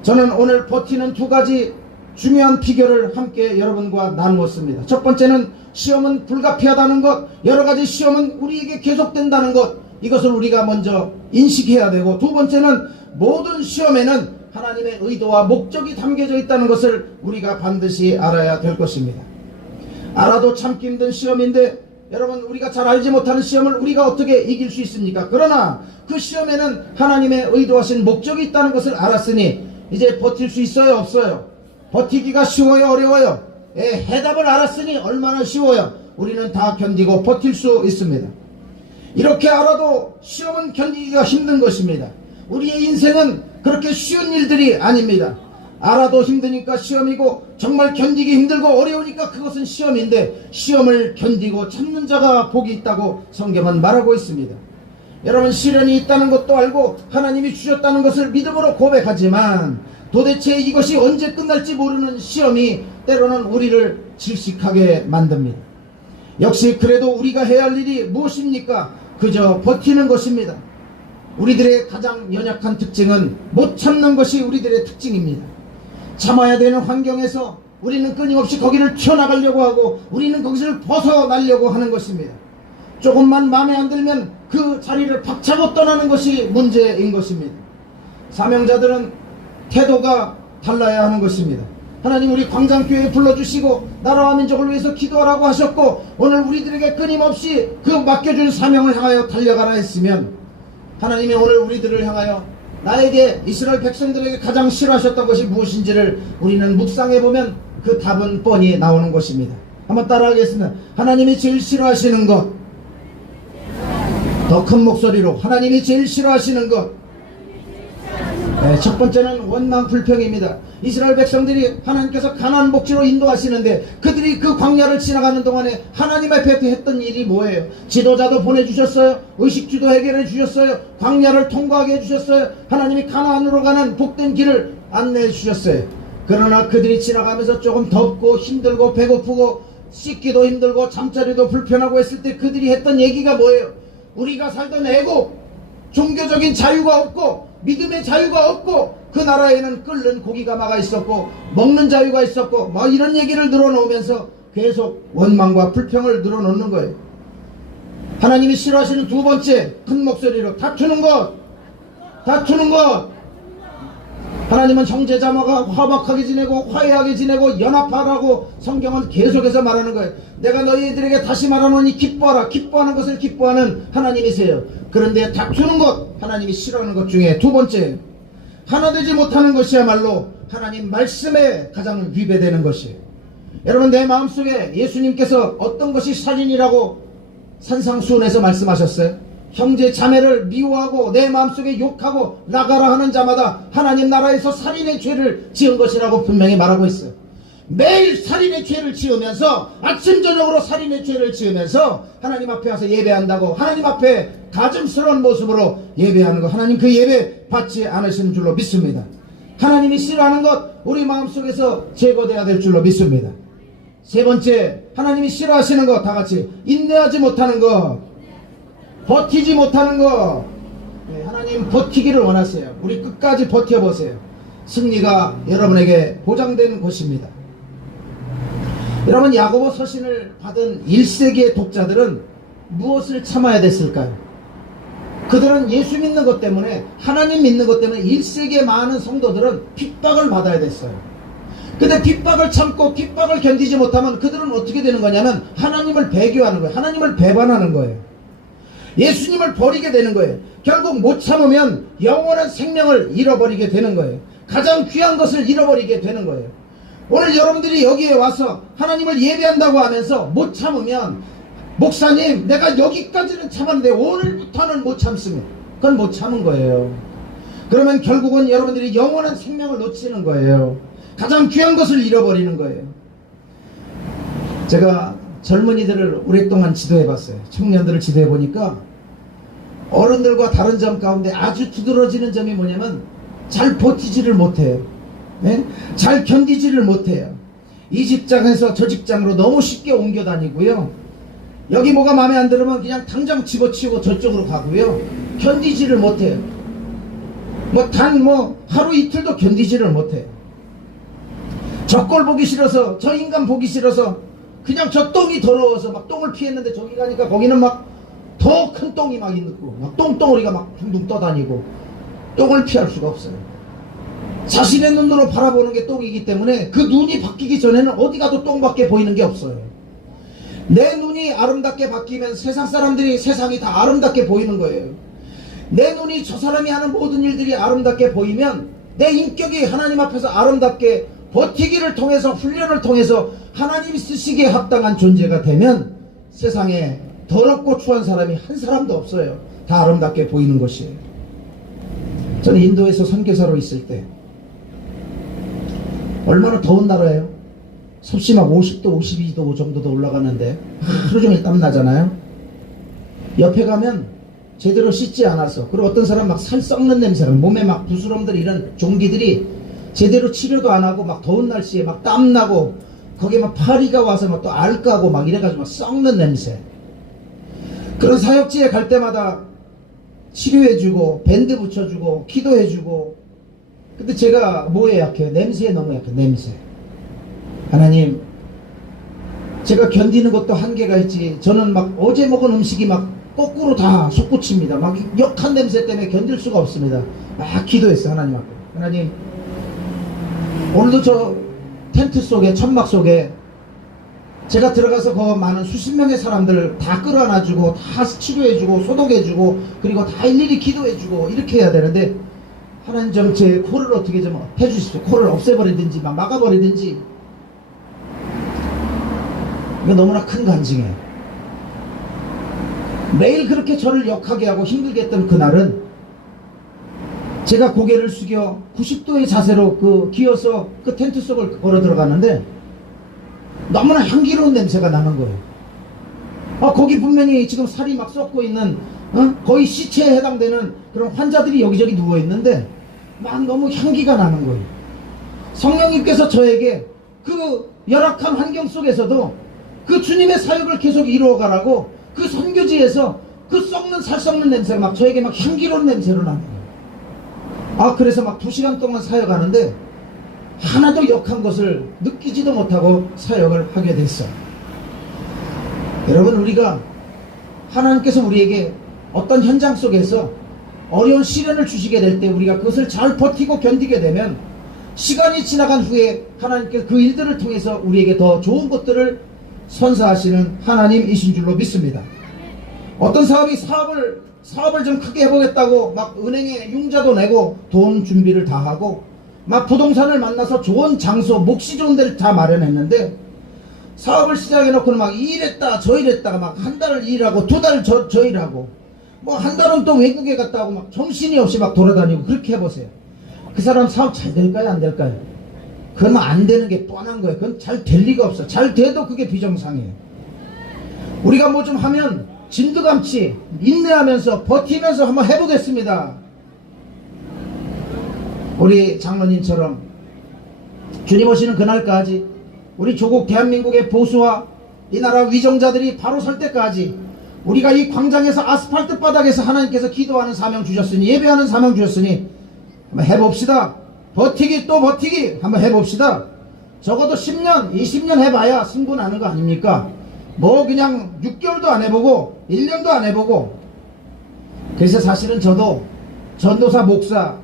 저는 오늘 버티는 두 가지 중요한 비결을 함께 여러분과 나누었습니다. 첫 번째는 시험은 불가피하다는 것, 여러 가지 시험은 우리에게 계속된다는 것, 이것을 우리가 먼저 인식해야 되고, 두 번째는 모든 시험에는 하나님의 의도와 목적이 담겨져 있다는 것을 우리가 반드시 알아야 될 것입니다. 알아도 참기 힘든 시험인데, 여러분, 우리가 잘 알지 못하는 시험을 우리가 어떻게 이길 수 있습니까? 그러나 그 시험에는 하나님의 의도하신 목적이 있다는 것을 알았으니 이제 버틸 수 있어요, 없어요? 버티기가 쉬워요, 어려워요? 해답을 알았으니 얼마나 쉬워요? 우리는 다 견디고 버틸 수 있습니다. 이렇게 알아도 시험은 견디기가 힘든 것입니다. 우리의 인생은 그렇게 쉬운 일들이 아닙니다. 알아도 힘드니까 시험이고, 정말 견디기 힘들고 어려우니까 그것은 시험인데, 시험을 견디고 참는 자가 복이 있다고 성경은 말하고 있습니다. 여러분, 시련이 있다는 것도 알고 하나님이 주셨다는 것을 믿음으로 고백하지만 도대체 이것이 언제 끝날지 모르는 시험이 때로는 우리를 질식하게 만듭니다. 역시 그래도 우리가 해야 할 일이 무엇입니까? 그저 버티는 것입니다. 우리들의 가장 연약한 특징은 못 참는 것이 우리들의 특징입니다. 참아야 되는 환경에서 우리는 끊임없이 거기를 튀어나가려고 하고, 우리는 거기서 벗어나려고 하는 것입니다. 조금만 마음에 안 들면 그 자리를 박차고 떠나는 것이 문제인 것입니다. 사명자들은 태도가 달라야 하는 것입니다. 하나님, 우리 광장교회에 불러주시고 나라와 민족을 위해서 기도하라고 하셨고, 오늘 우리들에게 끊임없이 그 맡겨준 사명을 향하여 달려가라 했으면, 하나님이 오늘 우리들을 향하여 나에게, 이스라엘 백성들에게 가장 싫어하셨던 것이 무엇인지를 우리는 묵상해보면 그 답은 뻔히 나오는 것입니다. 한번 따라하겠습니다. 하나님이 제일 싫어하시는 것. 더 큰 목소리로 하나님이 제일 싫어하시는 것. 첫 번째는 원망 불평입니다. 이스라엘 백성들이 하나님께서 가나안 복지로 인도하시는데 그들이 그 광야를 지나가는 동안에 하나님 앞에 했던 일이 뭐예요? 지도자도 보내주셨어요. 의식주도 해결해 주셨어요. 광야를 통과하게 해주셨어요. 하나님이 가나안으로 가는 복된 길을 안내해 주셨어요. 그러나 그들이 지나가면서 조금 덥고 힘들고 배고프고 씻기도 힘들고 잠자리도 불편하고 했을 때 그들이 했던 얘기가 뭐예요? 우리가 살던 애국, 종교적인 자유가 없고 믿음의 자유가 없고, 그 나라에는 끓는 고기가 막아 있었고 먹는 자유가 있었고, 막 이런 얘기를 늘어놓으면서 계속 원망과 불평을 늘어놓는 거예요. 하나님이 싫어하시는 두 번째, 큰 목소리로 다투는 것, 다투는 것. 하나님은 형제자매가 화목하게 지내고 화해하게 지내고 연합하라고 성경은 계속해서 말하는 거예요. 내가 너희들에게 다시 말하노니 기뻐하라. 기뻐하는 것을 기뻐하는 하나님이세요. 그런데 다투는 것, 하나님이 싫어하는 것 중에 두 번째, 하나 되지 못하는 것이야말로 하나님 말씀에 가장 위배되는 것이에요. 여러분, 내 마음속에 예수님께서 어떤 것이 살인이라고 산상수훈에서 말씀하셨어요? 형제 자매를 미워하고 내 마음속에 욕하고 나가라 하는 자마다 하나님 나라에서 살인의 죄를 지은 것이라고 분명히 말하고 있어요. 매일 살인의 죄를 지으면서 아침 저녁으로 살인의 죄를 지으면서 하나님 앞에 와서 예배한다고, 하나님 앞에 가증스러운 모습으로 예배하는 것, 하나님 그 예배 받지 않으시는 줄로 믿습니다. 하나님이 싫어하는 것 우리 마음속에서 제거돼야 될 줄로 믿습니다. 세 번째, 하나님이 싫어하시는 것, 다같이 인내하지 못하는 것, 버티지 못하는 것. 네, 하나님 버티기를 원하세요. 우리 끝까지 버텨보세요. 승리가 여러분에게 보장된 것입니다. 여러분, 야고보 서신을 받은 1세기의 독자들은 무엇을 참아야 됐을까요? 그들은 예수 믿는 것 때문에, 하나님 믿는 것 때문에 1세기의 많은 성도들은 핍박을 받아야 됐어요. 근데 핍박을 참고 핍박을 견디지 못하면 그들은 어떻게 되는 거냐면 하나님을 배교하는 거예요. 하나님을 배반하는 거예요. 예수님을 버리게 되는 거예요. 결국 못 참으면 영원한 생명을 잃어버리게 되는 거예요. 가장 귀한 것을 잃어버리게 되는 거예요. 오늘 여러분들이 여기에 와서 하나님을 예배한다고 하면서 못 참으면, 목사님 내가 여기까지는 참았는데 오늘부터는 못 참습니다. 그건 못 참은 거예요. 그러면 결국은 여러분들이 영원한 생명을 놓치는 거예요. 가장 귀한 것을 잃어버리는 거예요. 제가 젊은이들을 오랫동안 지도해봤어요. 청년들을 지도해보니까 어른들과 다른 점 가운데 아주 두드러지는 점이 뭐냐면 잘 버티지를 못해요. 네? 잘 견디지를 못해요. 이 직장에서 저 직장으로 너무 쉽게 옮겨 다니고요. 여기 뭐가 마음에 안 들으면 그냥 당장 집어치우고 저쪽으로 가고요. 견디지를 못해요. 하루 이틀도 견디지를 못해요. 저 꼴 보기 싫어서, 저 인간 보기 싫어서 그냥 저 똥이 더러워서 막 똥을 피했는데 저기 가니까 거기는 막 더 큰 똥이 막 있고 막 똥덩어리가 막 둥둥 떠다니고 똥을 피할 수가 없어요. 자신의 눈으로 바라보는 게 똥이기 때문에 그 눈이 바뀌기 전에는 어디 가도 똥밖에 보이는 게 없어요. 내 눈이 아름답게 바뀌면 세상 사람들이, 세상이 다 아름답게 보이는 거예요. 내 눈이 저 사람이 하는 모든 일들이 아름답게 보이면 내 인격이 하나님 앞에서 아름답게 버티기를 통해서, 훈련을 통해서 하나님이 쓰시기에 합당한 존재가 되면 세상에 더럽고 추한 사람이 한 사람도 없어요. 다 아름답게 보이는 것이에요. 저는 인도에서 선교사로 있을 때 얼마나 더운 나라예요. 섭씨 막 50도 52도 정도도 올라갔는데 하루 종일 땀나잖아요. 옆에 가면 제대로 씻지 않아서, 그리고 어떤 사람 막 살 썩는 냄새가, 몸에 막 부스럼들, 이런 종기들이 제대로 치료도 안 하고 막 더운 날씨에 막 땀나고 거기에 막 파리가 와서 막 또 알 까고 막 이래가지고 막 썩는 냄새. 그런 사역지에 갈 때마다 치료해주고 밴드 붙여주고 기도해주고. 근데 제가 뭐에 약해요? 냄새에 너무 약해요. 냄새. 하나님, 제가 견디는 것도 한계가 있지. 저는 막 어제 먹은 음식이 막 거꾸로 다 솟구칩니다. 막 역한 냄새 때문에 견딜 수가 없습니다. 막 기도했어요. 하나님 앞에. 하나님, 오늘도 저 텐트 속에, 천막 속에 제가 들어가서 그 많은 수십 명의 사람들 다 끌어안아주고 다 치료해주고 소독해주고 그리고 다 일일이 기도해주고 이렇게 해야 되는데, 하나님 좀 제 코를 어떻게 좀 해주십시오. 코를 없애버리든지 막 막아버리든지. 이거 너무나 큰 간증이에요. 매일 그렇게 저를 역하게 하고 힘들게 했던 그날은 제가 고개를 숙여 90도의 자세로 기어서 그 텐트 속을 걸어 들어갔는데 너무나 향기로운 냄새가 나는 거예요. 거기 분명히 지금 살이 막 썩고 있는, 거의 시체에 해당되는 그런 환자들이 여기저기 누워 있는데 막 너무 향기가 나는 거예요. 성령님께서 저에게 그 열악한 환경 속에서도 그 주님의 사역을 계속 이루어가라고 그 선교지에서 그 살 썩는 냄새가 막 저에게 막 향기로운 냄새로 나는 거예요. 그래서 막 2시간 동안 사역하는데 하나도 역한 것을 느끼지도 못하고 사역을 하게 됐어요. 여러분, 우리가 하나님께서 우리에게 어떤 현장 속에서 어려운 시련을 주시게 될 때 우리가 그것을 잘 버티고 견디게 되면 시간이 지나간 후에 하나님께서 그 일들을 통해서 우리에게 더 좋은 것들을 선사하시는 하나님이신 줄로 믿습니다. 어떤 사업을 좀 크게 해보겠다고 막 은행에 융자도 내고 돈 준비를 다 하고 막 부동산을 만나서 좋은 장소, 몫이 좋은 데를 다 마련했는데 사업을 시작해놓고는 막 이랬다 저 이랬다가 막 한 달을 일하고 두 달 저 일하고 뭐 한 달은 또 외국에 갔다 오고 막 정신이 없이 막 돌아다니고 그렇게 해보세요. 그 사람 사업 잘 될까요? 안 될까요? 그러면 안 되는 게 뻔한 거예요. 그건 잘 될 리가 없어. 잘 돼도 그게 비정상이에요. 우리가 뭐 좀 하면 진드감치 인내하면서 버티면서 한번 해보겠습니다. 우리 장로님처럼 주님 오시는 그날까지 우리 조국 대한민국의 보수와 이 나라 위정자들이 바로 설 때까지 우리가 이 광장에서 아스팔트 바닥에서 하나님께서 기도하는 사명 주셨으니 예배하는 사명 주셨으니 한번 해봅시다. 버티기 또 버티기 한번 해봅시다. 적어도 10년 20년 해봐야 승부 나는 거 아닙니까? 뭐 그냥 6개월도 안 해보고 1년도 안 해보고. 그래서 사실은 저도 전도사 목사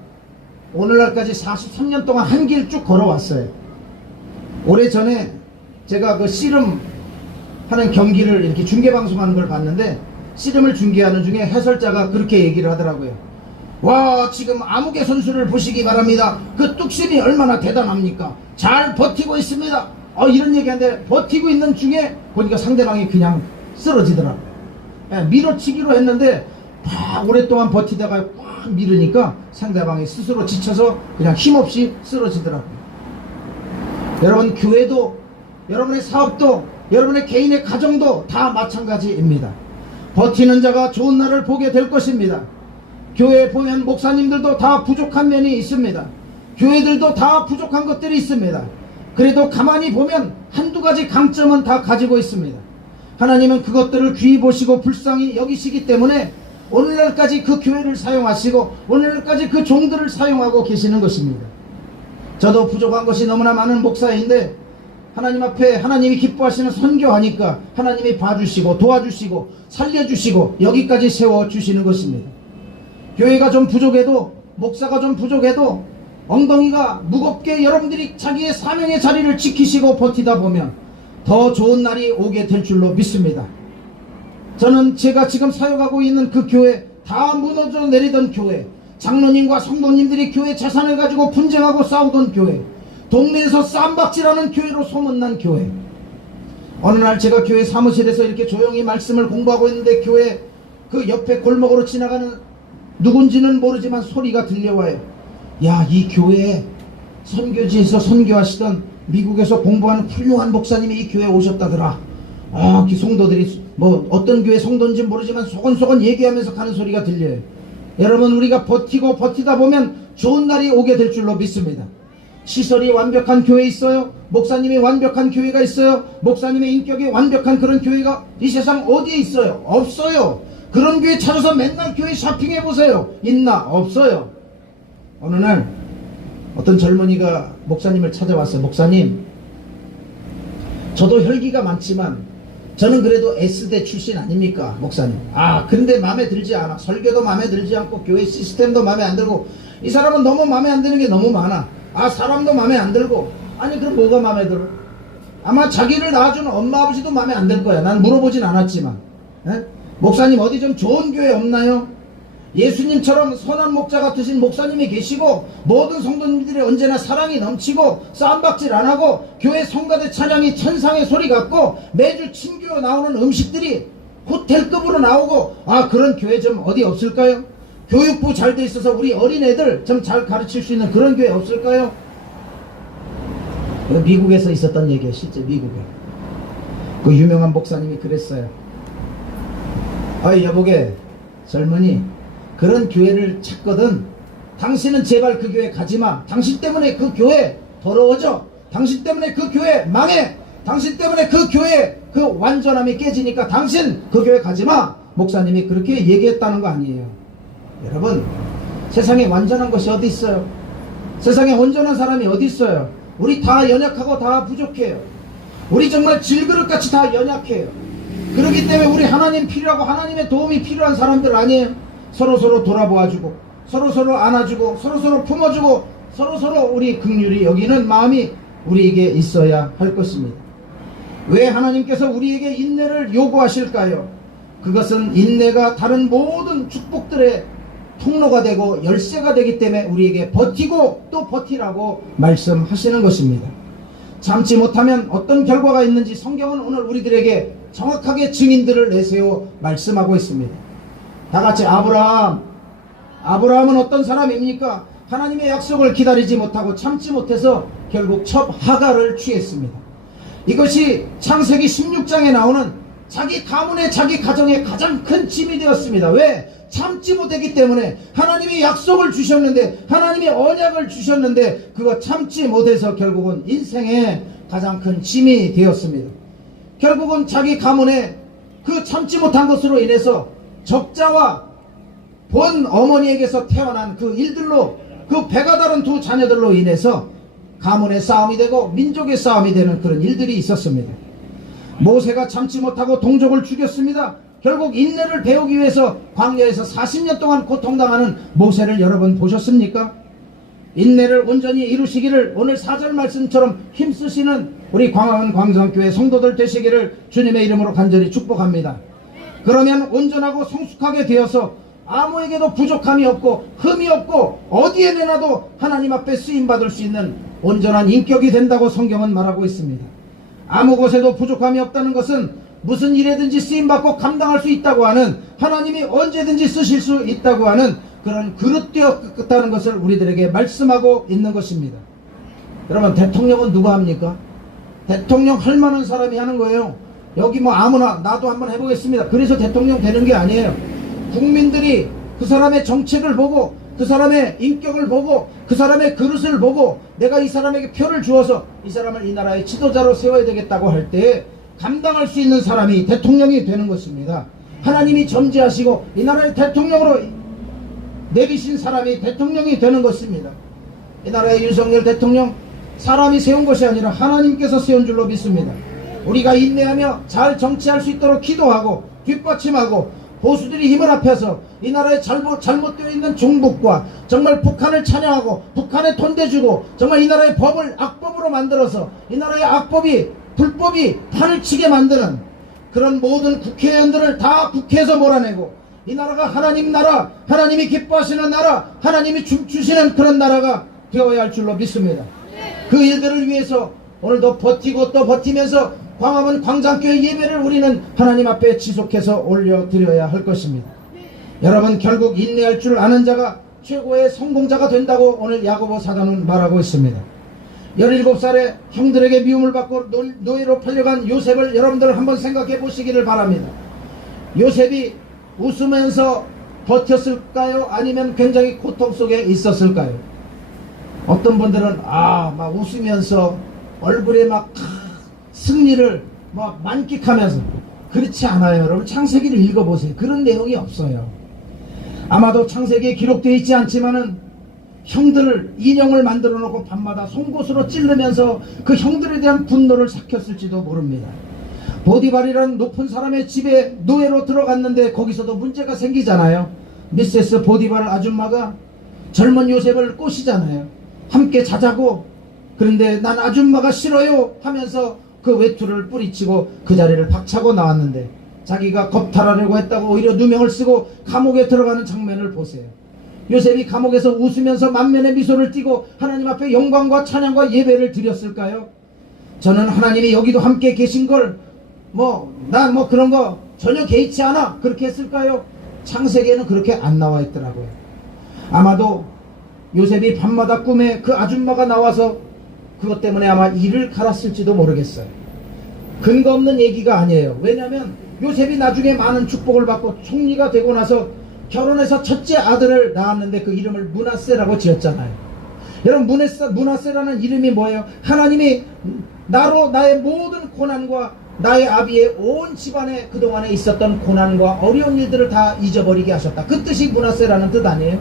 오늘날까지 43년 동안 한 길 쭉 걸어왔어요. 오래전에 제가 그 씨름 하는 경기를 이렇게 중계방송하는 걸 봤는데 씨름을 중계하는 중에 해설자가 그렇게 얘기를 하더라고요. 와, 지금 아무개 선수를 보시기 바랍니다. 그 뚝심이 얼마나 대단합니까? 잘 버티고 있습니다. 이런 얘기하는데 버티고 있는 중에 보니까 상대방이 그냥 쓰러지더라고요. 밀어치기로 했는데 막 오랫동안 버티다가 꽉 밀으니까 상대방이 스스로 지쳐서 그냥 힘없이 쓰러지더라고요. 여러분, 교회도 여러분의 사업도 여러분의 개인의 가정도 다 마찬가지입니다. 버티는 자가 좋은 날을 보게 될 것입니다. 교회에 보면 목사님들도 다 부족한 면이 있습니다. 교회들도 다 부족한 것들이 있습니다. 그래도 가만히 보면 한두 가지 강점은 다 가지고 있습니다. 하나님은 그것들을 귀히 보시고 불쌍히 여기시기 때문에 오늘날까지 그 교회를 사용하시고 오늘날까지 그 종들을 사용하고 계시는 것입니다. 저도 부족한 것이 너무나 많은 목사인데 하나님 앞에 하나님이 기뻐하시는 선교하니까 하나님이 봐주시고 도와주시고 살려주시고 여기까지 세워주시는 것입니다. 교회가 좀 부족해도 목사가 좀 부족해도 엉덩이가 무겁게 여러분들이 자기의 사명의 자리를 지키시고 버티다 보면 더 좋은 날이 오게 될 줄로 믿습니다. 저는 제가 지금 사역하고 있는 그 교회, 다 무너져 내리던 교회, 장로님과 성도님들이 교회 재산을 가지고 분쟁하고 싸우던 교회, 동네에서 쌈박질하는 교회로 소문난 교회. 어느 날 제가 교회 사무실에서 이렇게 조용히 말씀을 공부하고 있는데 교회 그 옆에 골목으로 지나가는 누군지는 모르지만 소리가 들려와요. 야, 이 교회에 선교지에서 선교하시던 미국에서 공부하는 훌륭한 목사님이 이 교회에 오셨다더라. 그 성도들이 뭐 어떤 교회 성도인지 모르지만 소곤소곤 얘기하면서 가는 소리가 들려요. 여러분, 우리가 버티고 버티다 보면 좋은 날이 오게 될 줄로 믿습니다. 시설이 완벽한 교회 있어요? 목사님이 완벽한 교회가 있어요? 목사님의 인격이 완벽한 그런 교회가 이 세상 어디에 있어요? 없어요. 그런 교회 찾아서 맨날 교회 쇼핑해보세요. 있나? 없어요. 어느 날 어떤 젊은이가 목사님을 찾아왔어요. 목사님, 저도 혈기가 많지만 저는 그래도 S대 출신 아닙니까? 목사님. 근데 마음에 들지 않아. 설교도 마음에 들지 않고 교회 시스템도 마음에 안 들고 이 사람은 너무 마음에 안 드는 게 너무 많아. 사람도 마음에 안 들고. 아니, 그럼 뭐가 마음에 들어? 아마 자기를 낳아준 엄마 아버지도 마음에 안 들 거야. 난 물어보진 않았지만. 목사님, 어디 좀 좋은 교회 없나요? 예수님처럼 선한 목자 같으신 목사님이 계시고 모든 성도님들이 언제나 사랑이 넘치고 쌈박질 안 하고 교회 성가대 찬양이 천상의 소리 같고 매주 친교 나오는 음식들이 호텔급으로 나오고 그런 교회 좀 어디 없을까요? 교육부 잘 돼 있어서 우리 어린애들 좀 잘 가르칠 수 있는 그런 교회 없을까요? 미국에서 있었던 얘기예요. 실제 미국에 그 유명한 목사님이 그랬어요. 여보게 젊은이, 그런 교회를 찾거든. 당신은 제발 그 교회 가지마. 당신 때문에 그 교회 더러워져. 당신 때문에 그 교회 망해. 당신 때문에 그 교회 그 완전함이 깨지니까 당신 그 교회 가지마. 목사님이 그렇게 얘기했다는 거 아니에요. 여러분, 세상에 완전한 것이 어디 있어요? 세상에 온전한 사람이 어디 있어요? 우리 다 연약하고 다 부족해요. 우리 정말 질그릇같이 다 연약해요. 그렇기 때문에 우리 하나님 필요하고 하나님의 도움이 필요한 사람들 아니에요? 서로서로 돌아보아주고 서로서로 안아주고 서로서로 품어주고 서로서로 우리 긍휼히 여기는 마음이 우리에게 있어야 할 것입니다. 왜 하나님께서 우리에게 인내를 요구하실까요? 그것은 인내가 다른 모든 축복들의 통로가 되고 열쇠가 되기 때문에 우리에게 버티고 또 버티라고 말씀하시는 것입니다. 참지 못하면 어떤 결과가 있는지 성경은 오늘 우리들에게 정확하게 증인들을 내세워 말씀하고 있습니다. 다같이 아브라함은 어떤 사람입니까? 하나님의 약속을 기다리지 못하고 참지 못해서 결국 첩하가를 취했습니다. 이것이 창세기 16장에 나오는 자기 가문의 자기 가정의 가장 큰 짐이 되었습니다. 왜? 참지 못했기 때문에. 하나님이 약속을 주셨는데, 하나님이 언약을 주셨는데 그거 참지 못해서 결국은 인생의 가장 큰 짐이 되었습니다. 결국은 자기 가문에 그 참지 못한 것으로 인해서 적자와 본 어머니에게서 태어난 그 일들로, 그 배가 다른 두 자녀들로 인해서 가문의 싸움이 되고 민족의 싸움이 되는 그런 일들이 있었습니다. 모세가 참지 못하고 동족을 죽였습니다. 결국 인내를 배우기 위해서 광야에서 40년 동안 고통당하는 모세를 여러분 보셨습니까? 인내를 온전히 이루시기를 오늘 4절 말씀처럼 힘쓰시는 우리 광화문 광성교회 성도들 되시기를 주님의 이름으로 간절히 축복합니다. 그러면 온전하고 성숙하게 되어서 아무에게도 부족함이 없고 흠이 없고 어디에 내놔도 하나님 앞에 쓰임받을 수 있는 온전한 인격이 된다고 성경은 말하고 있습니다. 아무 곳에도 부족함이 없다는 것은 무슨 일에든지 쓰임받고 감당할 수 있다고 하는, 하나님이 언제든지 쓰실 수 있다고 하는 그런 그릇 되었다는 것을 우리들에게 말씀하고 있는 것입니다. 여러분, 대통령은 누가 합니까? 대통령 할 만한 사람이 하는 거예요. 여기 뭐 아무나 나도 한번 해보겠습니다. 그래서 대통령 되는 게 아니에요. 국민들이 그 사람의 정책을 보고 그 사람의 인격을 보고 그 사람의 그릇을 보고 내가 이 사람에게 표를 주어서 이 사람을 이 나라의 지도자로 세워야 되겠다고 할 때 감당할 수 있는 사람이 대통령이 되는 것입니다. 하나님이 점지하시고 이 나라의 대통령으로 내리신 사람이 대통령이 되는 것입니다. 이 나라의 윤석열 대통령 사람이 세운 것이 아니라 하나님께서 세운 줄로 믿습니다. 우리가 인내하며 잘 정치할 수 있도록 기도하고 뒷받침하고 보수들이 힘을 합해서 이 나라에 잘못되어 있는 종북과 정말 북한을 찬양하고 북한에 돈대주고 정말 이 나라의 법을 악법으로 만들어서 이 나라의 악법이 불법이 판을 치게 만드는 그런 모든 국회의원들을 다 국회에서 몰아내고 이 나라가 하나님 나라, 하나님이 기뻐하시는 나라, 하나님이 춤추시는 그런 나라가 되어야 할 줄로 믿습니다. 그 일들을 위해서 오늘도 버티고 또 버티면서 광화문 광장교회 예배를 우리는 하나님 앞에 지속해서 올려드려야 할 것입니다. 여러분, 결국 인내할 줄 아는 자가 최고의 성공자가 된다고 오늘 야고보 사도는 말하고 있습니다. 17살에 형들에게 미움을 받고 노예로 팔려간 요셉을 여러분들 한번 생각해 보시기를 바랍니다. 요셉이 웃으면서 버텼을까요? 아니면 굉장히 고통 속에 있었을까요? 어떤 분들은 막 웃으면서 얼굴에 막 승리를 막 만끽하면서, 그렇지 않아요. 여러분, 창세기를 읽어보세요. 그런 내용이 없어요. 아마도 창세기에 기록되어 있지 않지만은 형들을 인형을 만들어 놓고 밤마다 송곳으로 찌르면서 그 형들에 대한 분노를 삭혔을지도 모릅니다. 보디발이라는 높은 사람의 집에 노예로 들어갔는데 거기서도 문제가 생기잖아요. 미세스 보디발 아줌마가 젊은 요셉을 꼬시잖아요. 함께 자자고, 그런데 난 아줌마가 싫어요 하면서 그 외투를 뿌리치고 그 자리를 박차고 나왔는데 자기가 겁탈하려고 했다고 오히려 누명을 쓰고 감옥에 들어가는 장면을 보세요. 요셉이 감옥에서 웃으면서 만면의 미소를 띠고 하나님 앞에 영광과 찬양과 예배를 드렸을까요? 저는 하나님이 여기도 함께 계신 걸 난 그런 거 전혀 개의치 않아 그렇게 했을까요? 창세기에는 그렇게 안 나와 있더라고요. 아마도 요셉이 밤마다 꿈에 그 아줌마가 나와서 그것 때문에 아마 이를 갈았을지도 모르겠어요. 근거 없는 얘기가 아니에요. 왜냐하면 요셉이 나중에 많은 축복을 받고 총리가 되고 나서 결혼해서 첫째 아들을 낳았는데 그 이름을 므낫세라고 지었잖아요. 여러분, 므낫세라는 이름이 뭐예요? 하나님이 나로 나의 모든 고난과 나의 아비의 온 집안에 그동안에 있었던 고난과 어려운 일들을 다 잊어버리게 하셨다. 그 뜻이 므낫세라는 뜻 아니에요?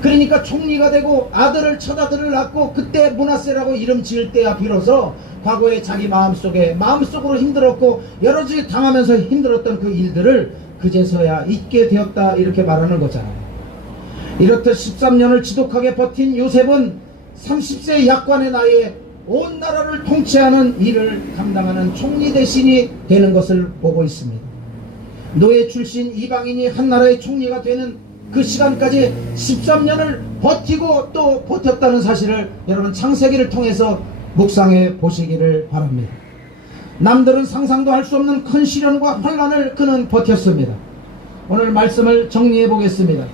그러니까 총리가 되고 아들을 첫 아들을 낳고 그때 므낫세라고 이름 지을 때야 비로소 과거에 자기 마음속으로 힘들었고 여러 가지 당하면서 힘들었던 그 일들을 그제서야 잊게 되었다 이렇게 말하는 거잖아요. 이렇듯 13년을 지독하게 버틴 요셉은 30세 약관의 나이에 온 나라를 통치하는 일을 감당하는 총리 대신이 되는 것을 보고 있습니다. 노예 출신 이방인이 한 나라의 총리가 되는 그 시간까지 13년을 버티고 또 버텼다는 사실을 여러분 창세기를 통해서 묵상해 보시기를 바랍니다. 남들은 상상도 할 수 없는 큰 시련과 환난을 그는 버텼습니다. 오늘 말씀을 정리해 보겠습니다.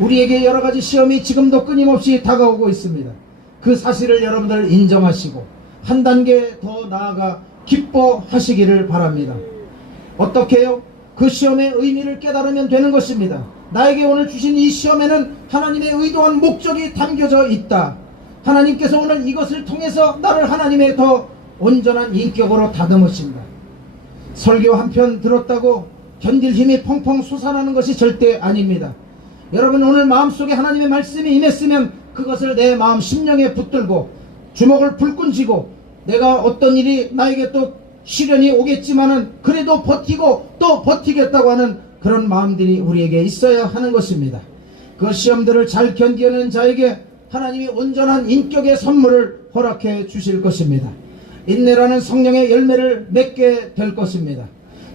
우리에게 여러가지 시험이 지금도 끊임없이 다가오고 있습니다. 그 사실을 여러분들 인정하시고 한 단계 더 나아가 기뻐하시기를 바랍니다. 어떻게 해요? 그 시험의 의미를 깨달으면 되는 것입니다. 나에게 오늘 주신 이 시험에는 하나님의 의도한 목적이 담겨져 있다. 하나님께서 오늘 이것을 통해서 나를 하나님의 더 온전한 인격으로 다듬으신다. 설교 한 편 들었다고 견딜 힘이 펑펑 솟아나는 것이 절대 아닙니다. 여러분 오늘 마음속에 하나님의 말씀이 임했으면 그것을 내 마음 심령에 붙들고 주먹을 불끈 쥐고 내가 어떤 일이 나에게 또 시련이 오겠지만은 그래도 버티고 또 버티겠다고 하는 그런 마음들이 우리에게 있어야 하는 것입니다. 그 시험들을 잘 견디는 자에게 하나님이 온전한 인격의 선물을 허락해 주실 것입니다. 인내라는 성령의 열매를 맺게 될 것입니다.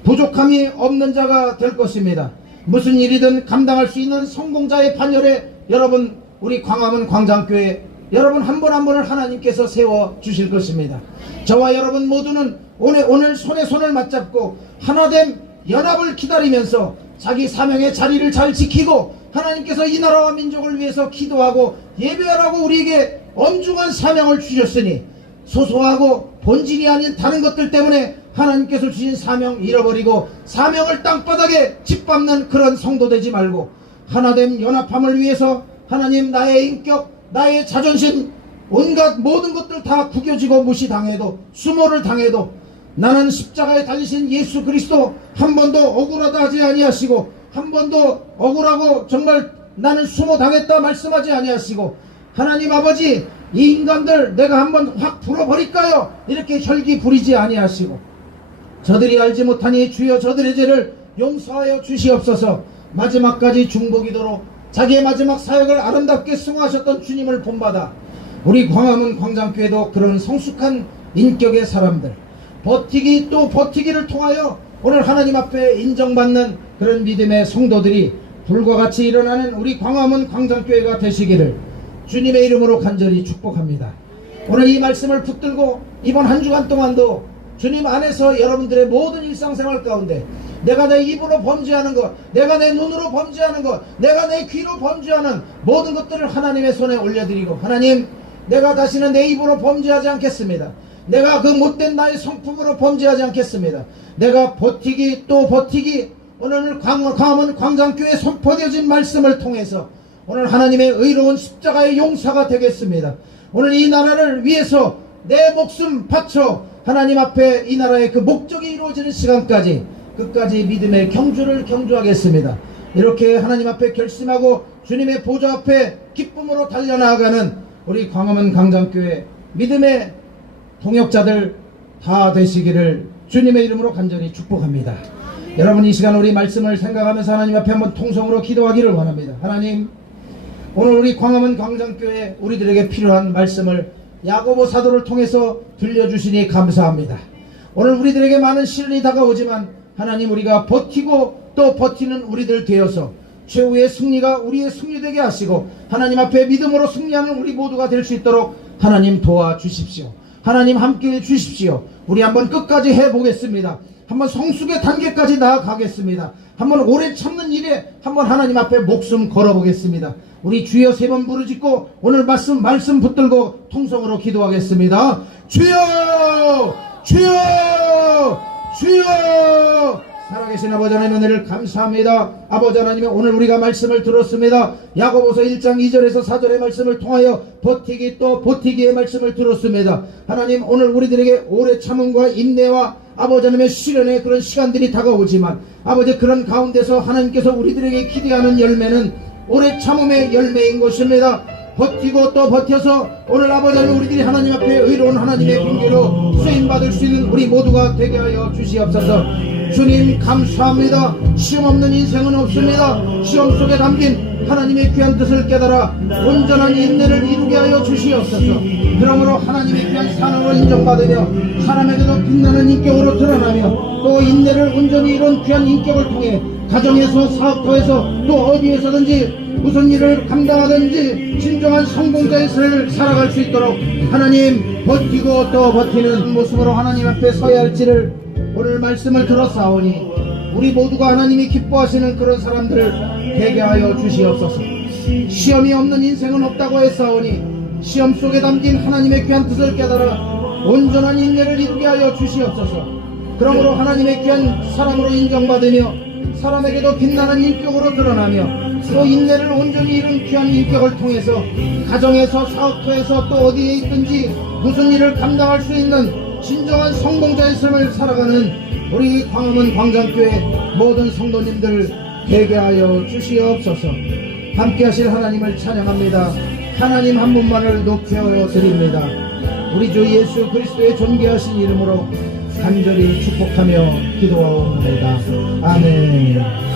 부족함이 없는 자가 될 것입니다. 무슨 일이든 감당할 수 있는 성공자의 반열에 여러분 우리 광화문 광장교회 여러분 한 분 한 분을 하나님께서 세워주실 것입니다. 저와 여러분 모두는 오늘 손에 손을 맞잡고 하나됨 연합을 기다리면서 자기 사명의 자리를 잘 지키고 하나님께서 이 나라와 민족을 위해서 기도하고 예배하라고 우리에게 엄중한 사명을 주셨으니 소소하고 본질이 아닌 다른 것들 때문에 하나님께서 주신 사명 잃어버리고 사명을 땅바닥에 짓밟는 그런 성도 되지 말고 하나됨 연합함을 위해서 하나님 나의 인격 나의 자존심 온갖 모든 것들 다 구겨지고 무시당해도 수모를 당해도 나는 십자가에 달리신 예수 그리스도 한 번도 억울하다 하지 아니하시고 한 번도 억울하고 정말 나는 수모당했다 말씀하지 아니하시고 하나님 아버지 이 인간들 내가 한번 확 풀어버릴까요? 이렇게 혈기 부리지 아니하시고 저들이 알지 못하니 주여 저들의 죄를 용서하여 주시옵소서. 마지막까지 중보기도로 자기의 마지막 사역을 아름답게 승화하셨던 주님을 본받아 우리 광화문 광장교회도 그런 성숙한 인격의 사람들 버티기 또 버티기를 통하여 오늘 하나님 앞에 인정받는 그런 믿음의 성도들이 불과 같이 일어나는 우리 광화문 광장교회가 되시기를 주님의 이름으로 간절히 축복합니다. 오늘 이 말씀을 붙들고 이번 한 주간 동안도 주님 안에서 여러분들의 모든 일상생활 가운데 내가 내 입으로 범죄하는 것, 내가 내 눈으로 범죄하는 것, 내가 내 귀로 범죄하는 모든 것들을 하나님의 손에 올려드리고 하나님 내가 다시는 내 입으로 범죄하지 않겠습니다. 내가 그 못된 나의 성품으로 범죄하지 않겠습니다. 내가 버티기 또 버티기 오늘 광화문 광장교회 선포되어진 말씀을 통해서 오늘 하나님의 의로운 십자가의 용사가 되겠습니다. 오늘 이 나라를 위해서 내 목숨 바쳐 하나님 앞에 이 나라의 그 목적이 이루어지는 시간까지 끝까지 믿음의 경주를 경주하겠습니다. 이렇게 하나님 앞에 결심하고 주님의 보좌 앞에 기쁨으로 달려나가는 우리 광화문 광장교회 믿음의 동역자들 다 되시기를 주님의 이름으로 간절히 축복합니다. 여러분 이 시간 우리 말씀을 생각하면서 하나님 앞에 한번 통성으로 기도하기를 원합니다. 하나님 오늘 우리 광화문 광장교회 우리들에게 필요한 말씀을 야고보 사도를 통해서 들려주시니 감사합니다. 오늘 우리들에게 많은 시련이 다가오지만 하나님 우리가 버티고 또 버티는 우리들 되어서 최후의 승리가 우리의 승리되게 하시고 하나님 앞에 믿음으로 승리하는 우리 모두가 될 수 있도록 하나님 도와주십시오. 하나님 함께해 주십시오. 우리 한번 끝까지 해보겠습니다. 한번 성숙의 단계까지 나아가겠습니다. 한번 오래 참는 일에 한번 하나님 앞에 목숨 걸어보겠습니다. 우리 주여 세 번 부르짖고 오늘 말씀 붙들고 통성으로 기도하겠습니다. 주여 주여 주여. 살아계신 아버지 하나님의 은혜를 감사합니다. 아버지 하나님의 오늘 우리가 말씀을 들었습니다. 야고보서 1장 2절에서 4절의 말씀을 통하여 버티기 또 버티기의 말씀을 들었습니다. 하나님 오늘 우리들에게 오래 참음과 인내와 아버지 하나님의 시련의 그런 시간들이 다가오지만 아버지 그런 가운데서 하나님께서 우리들에게 기대하는 열매는 오래 참음의 열매인 것입니다. 버티고 또 버텨서 오늘 아버지 하나님 우리들이 하나님 앞에 의로운 하나님의 분계로 쓰임받을 수 있는 우리 모두가 되게 하여 주시옵소서. 주님 감사합니다. 시험 없는 인생은 없습니다. 시험 속에 담긴 하나님의 귀한 뜻을 깨달아 온전한 인내를 이루게 하여 주시옵소서. 그러므로 하나님의 귀한 산으로 인정받으며 사람에게도 빛나는 인격으로 드러나며 또 인내를 온전히 이룬 귀한 인격을 통해 가정에서 사업터에서 또 어디에서든지 무슨 일을 감당하든지 진정한 성공자의 삶을 살아갈 수 있도록 하나님 버티고 또 버티는 모습으로 하나님 앞에 서야 할지를 오늘 말씀을 들었사오니 우리 모두가 하나님이 기뻐하시는 그런 사람들 되게 하여 주시옵소서. 시험이 없는 인생은 없다고 했사오니 시험 속에 담긴 하나님의 귀한 뜻을 깨달아 온전한 인내를 이루게 하여 주시옵소서. 그러므로 하나님의 귀한 사람으로 인정받으며 사람에게도 빛나는 인격으로 드러나며 또 인내를 온전히 이룬 귀한 인격을 통해서 가정에서 사업터에서 또 어디에 있든지 무슨 일을 감당할 수 있는 진정한 성공자의 삶을 살아가는 우리 광화문 광장교회 모든 성도님들 되게 하여 주시옵소서. 함께 하실 하나님을 찬양합니다. 하나님 한 분만을 높여 드립니다. 우리 주 예수 그리스도의 존귀하신 이름으로 간절히 축복하며 기도하옵나이다. 아멘.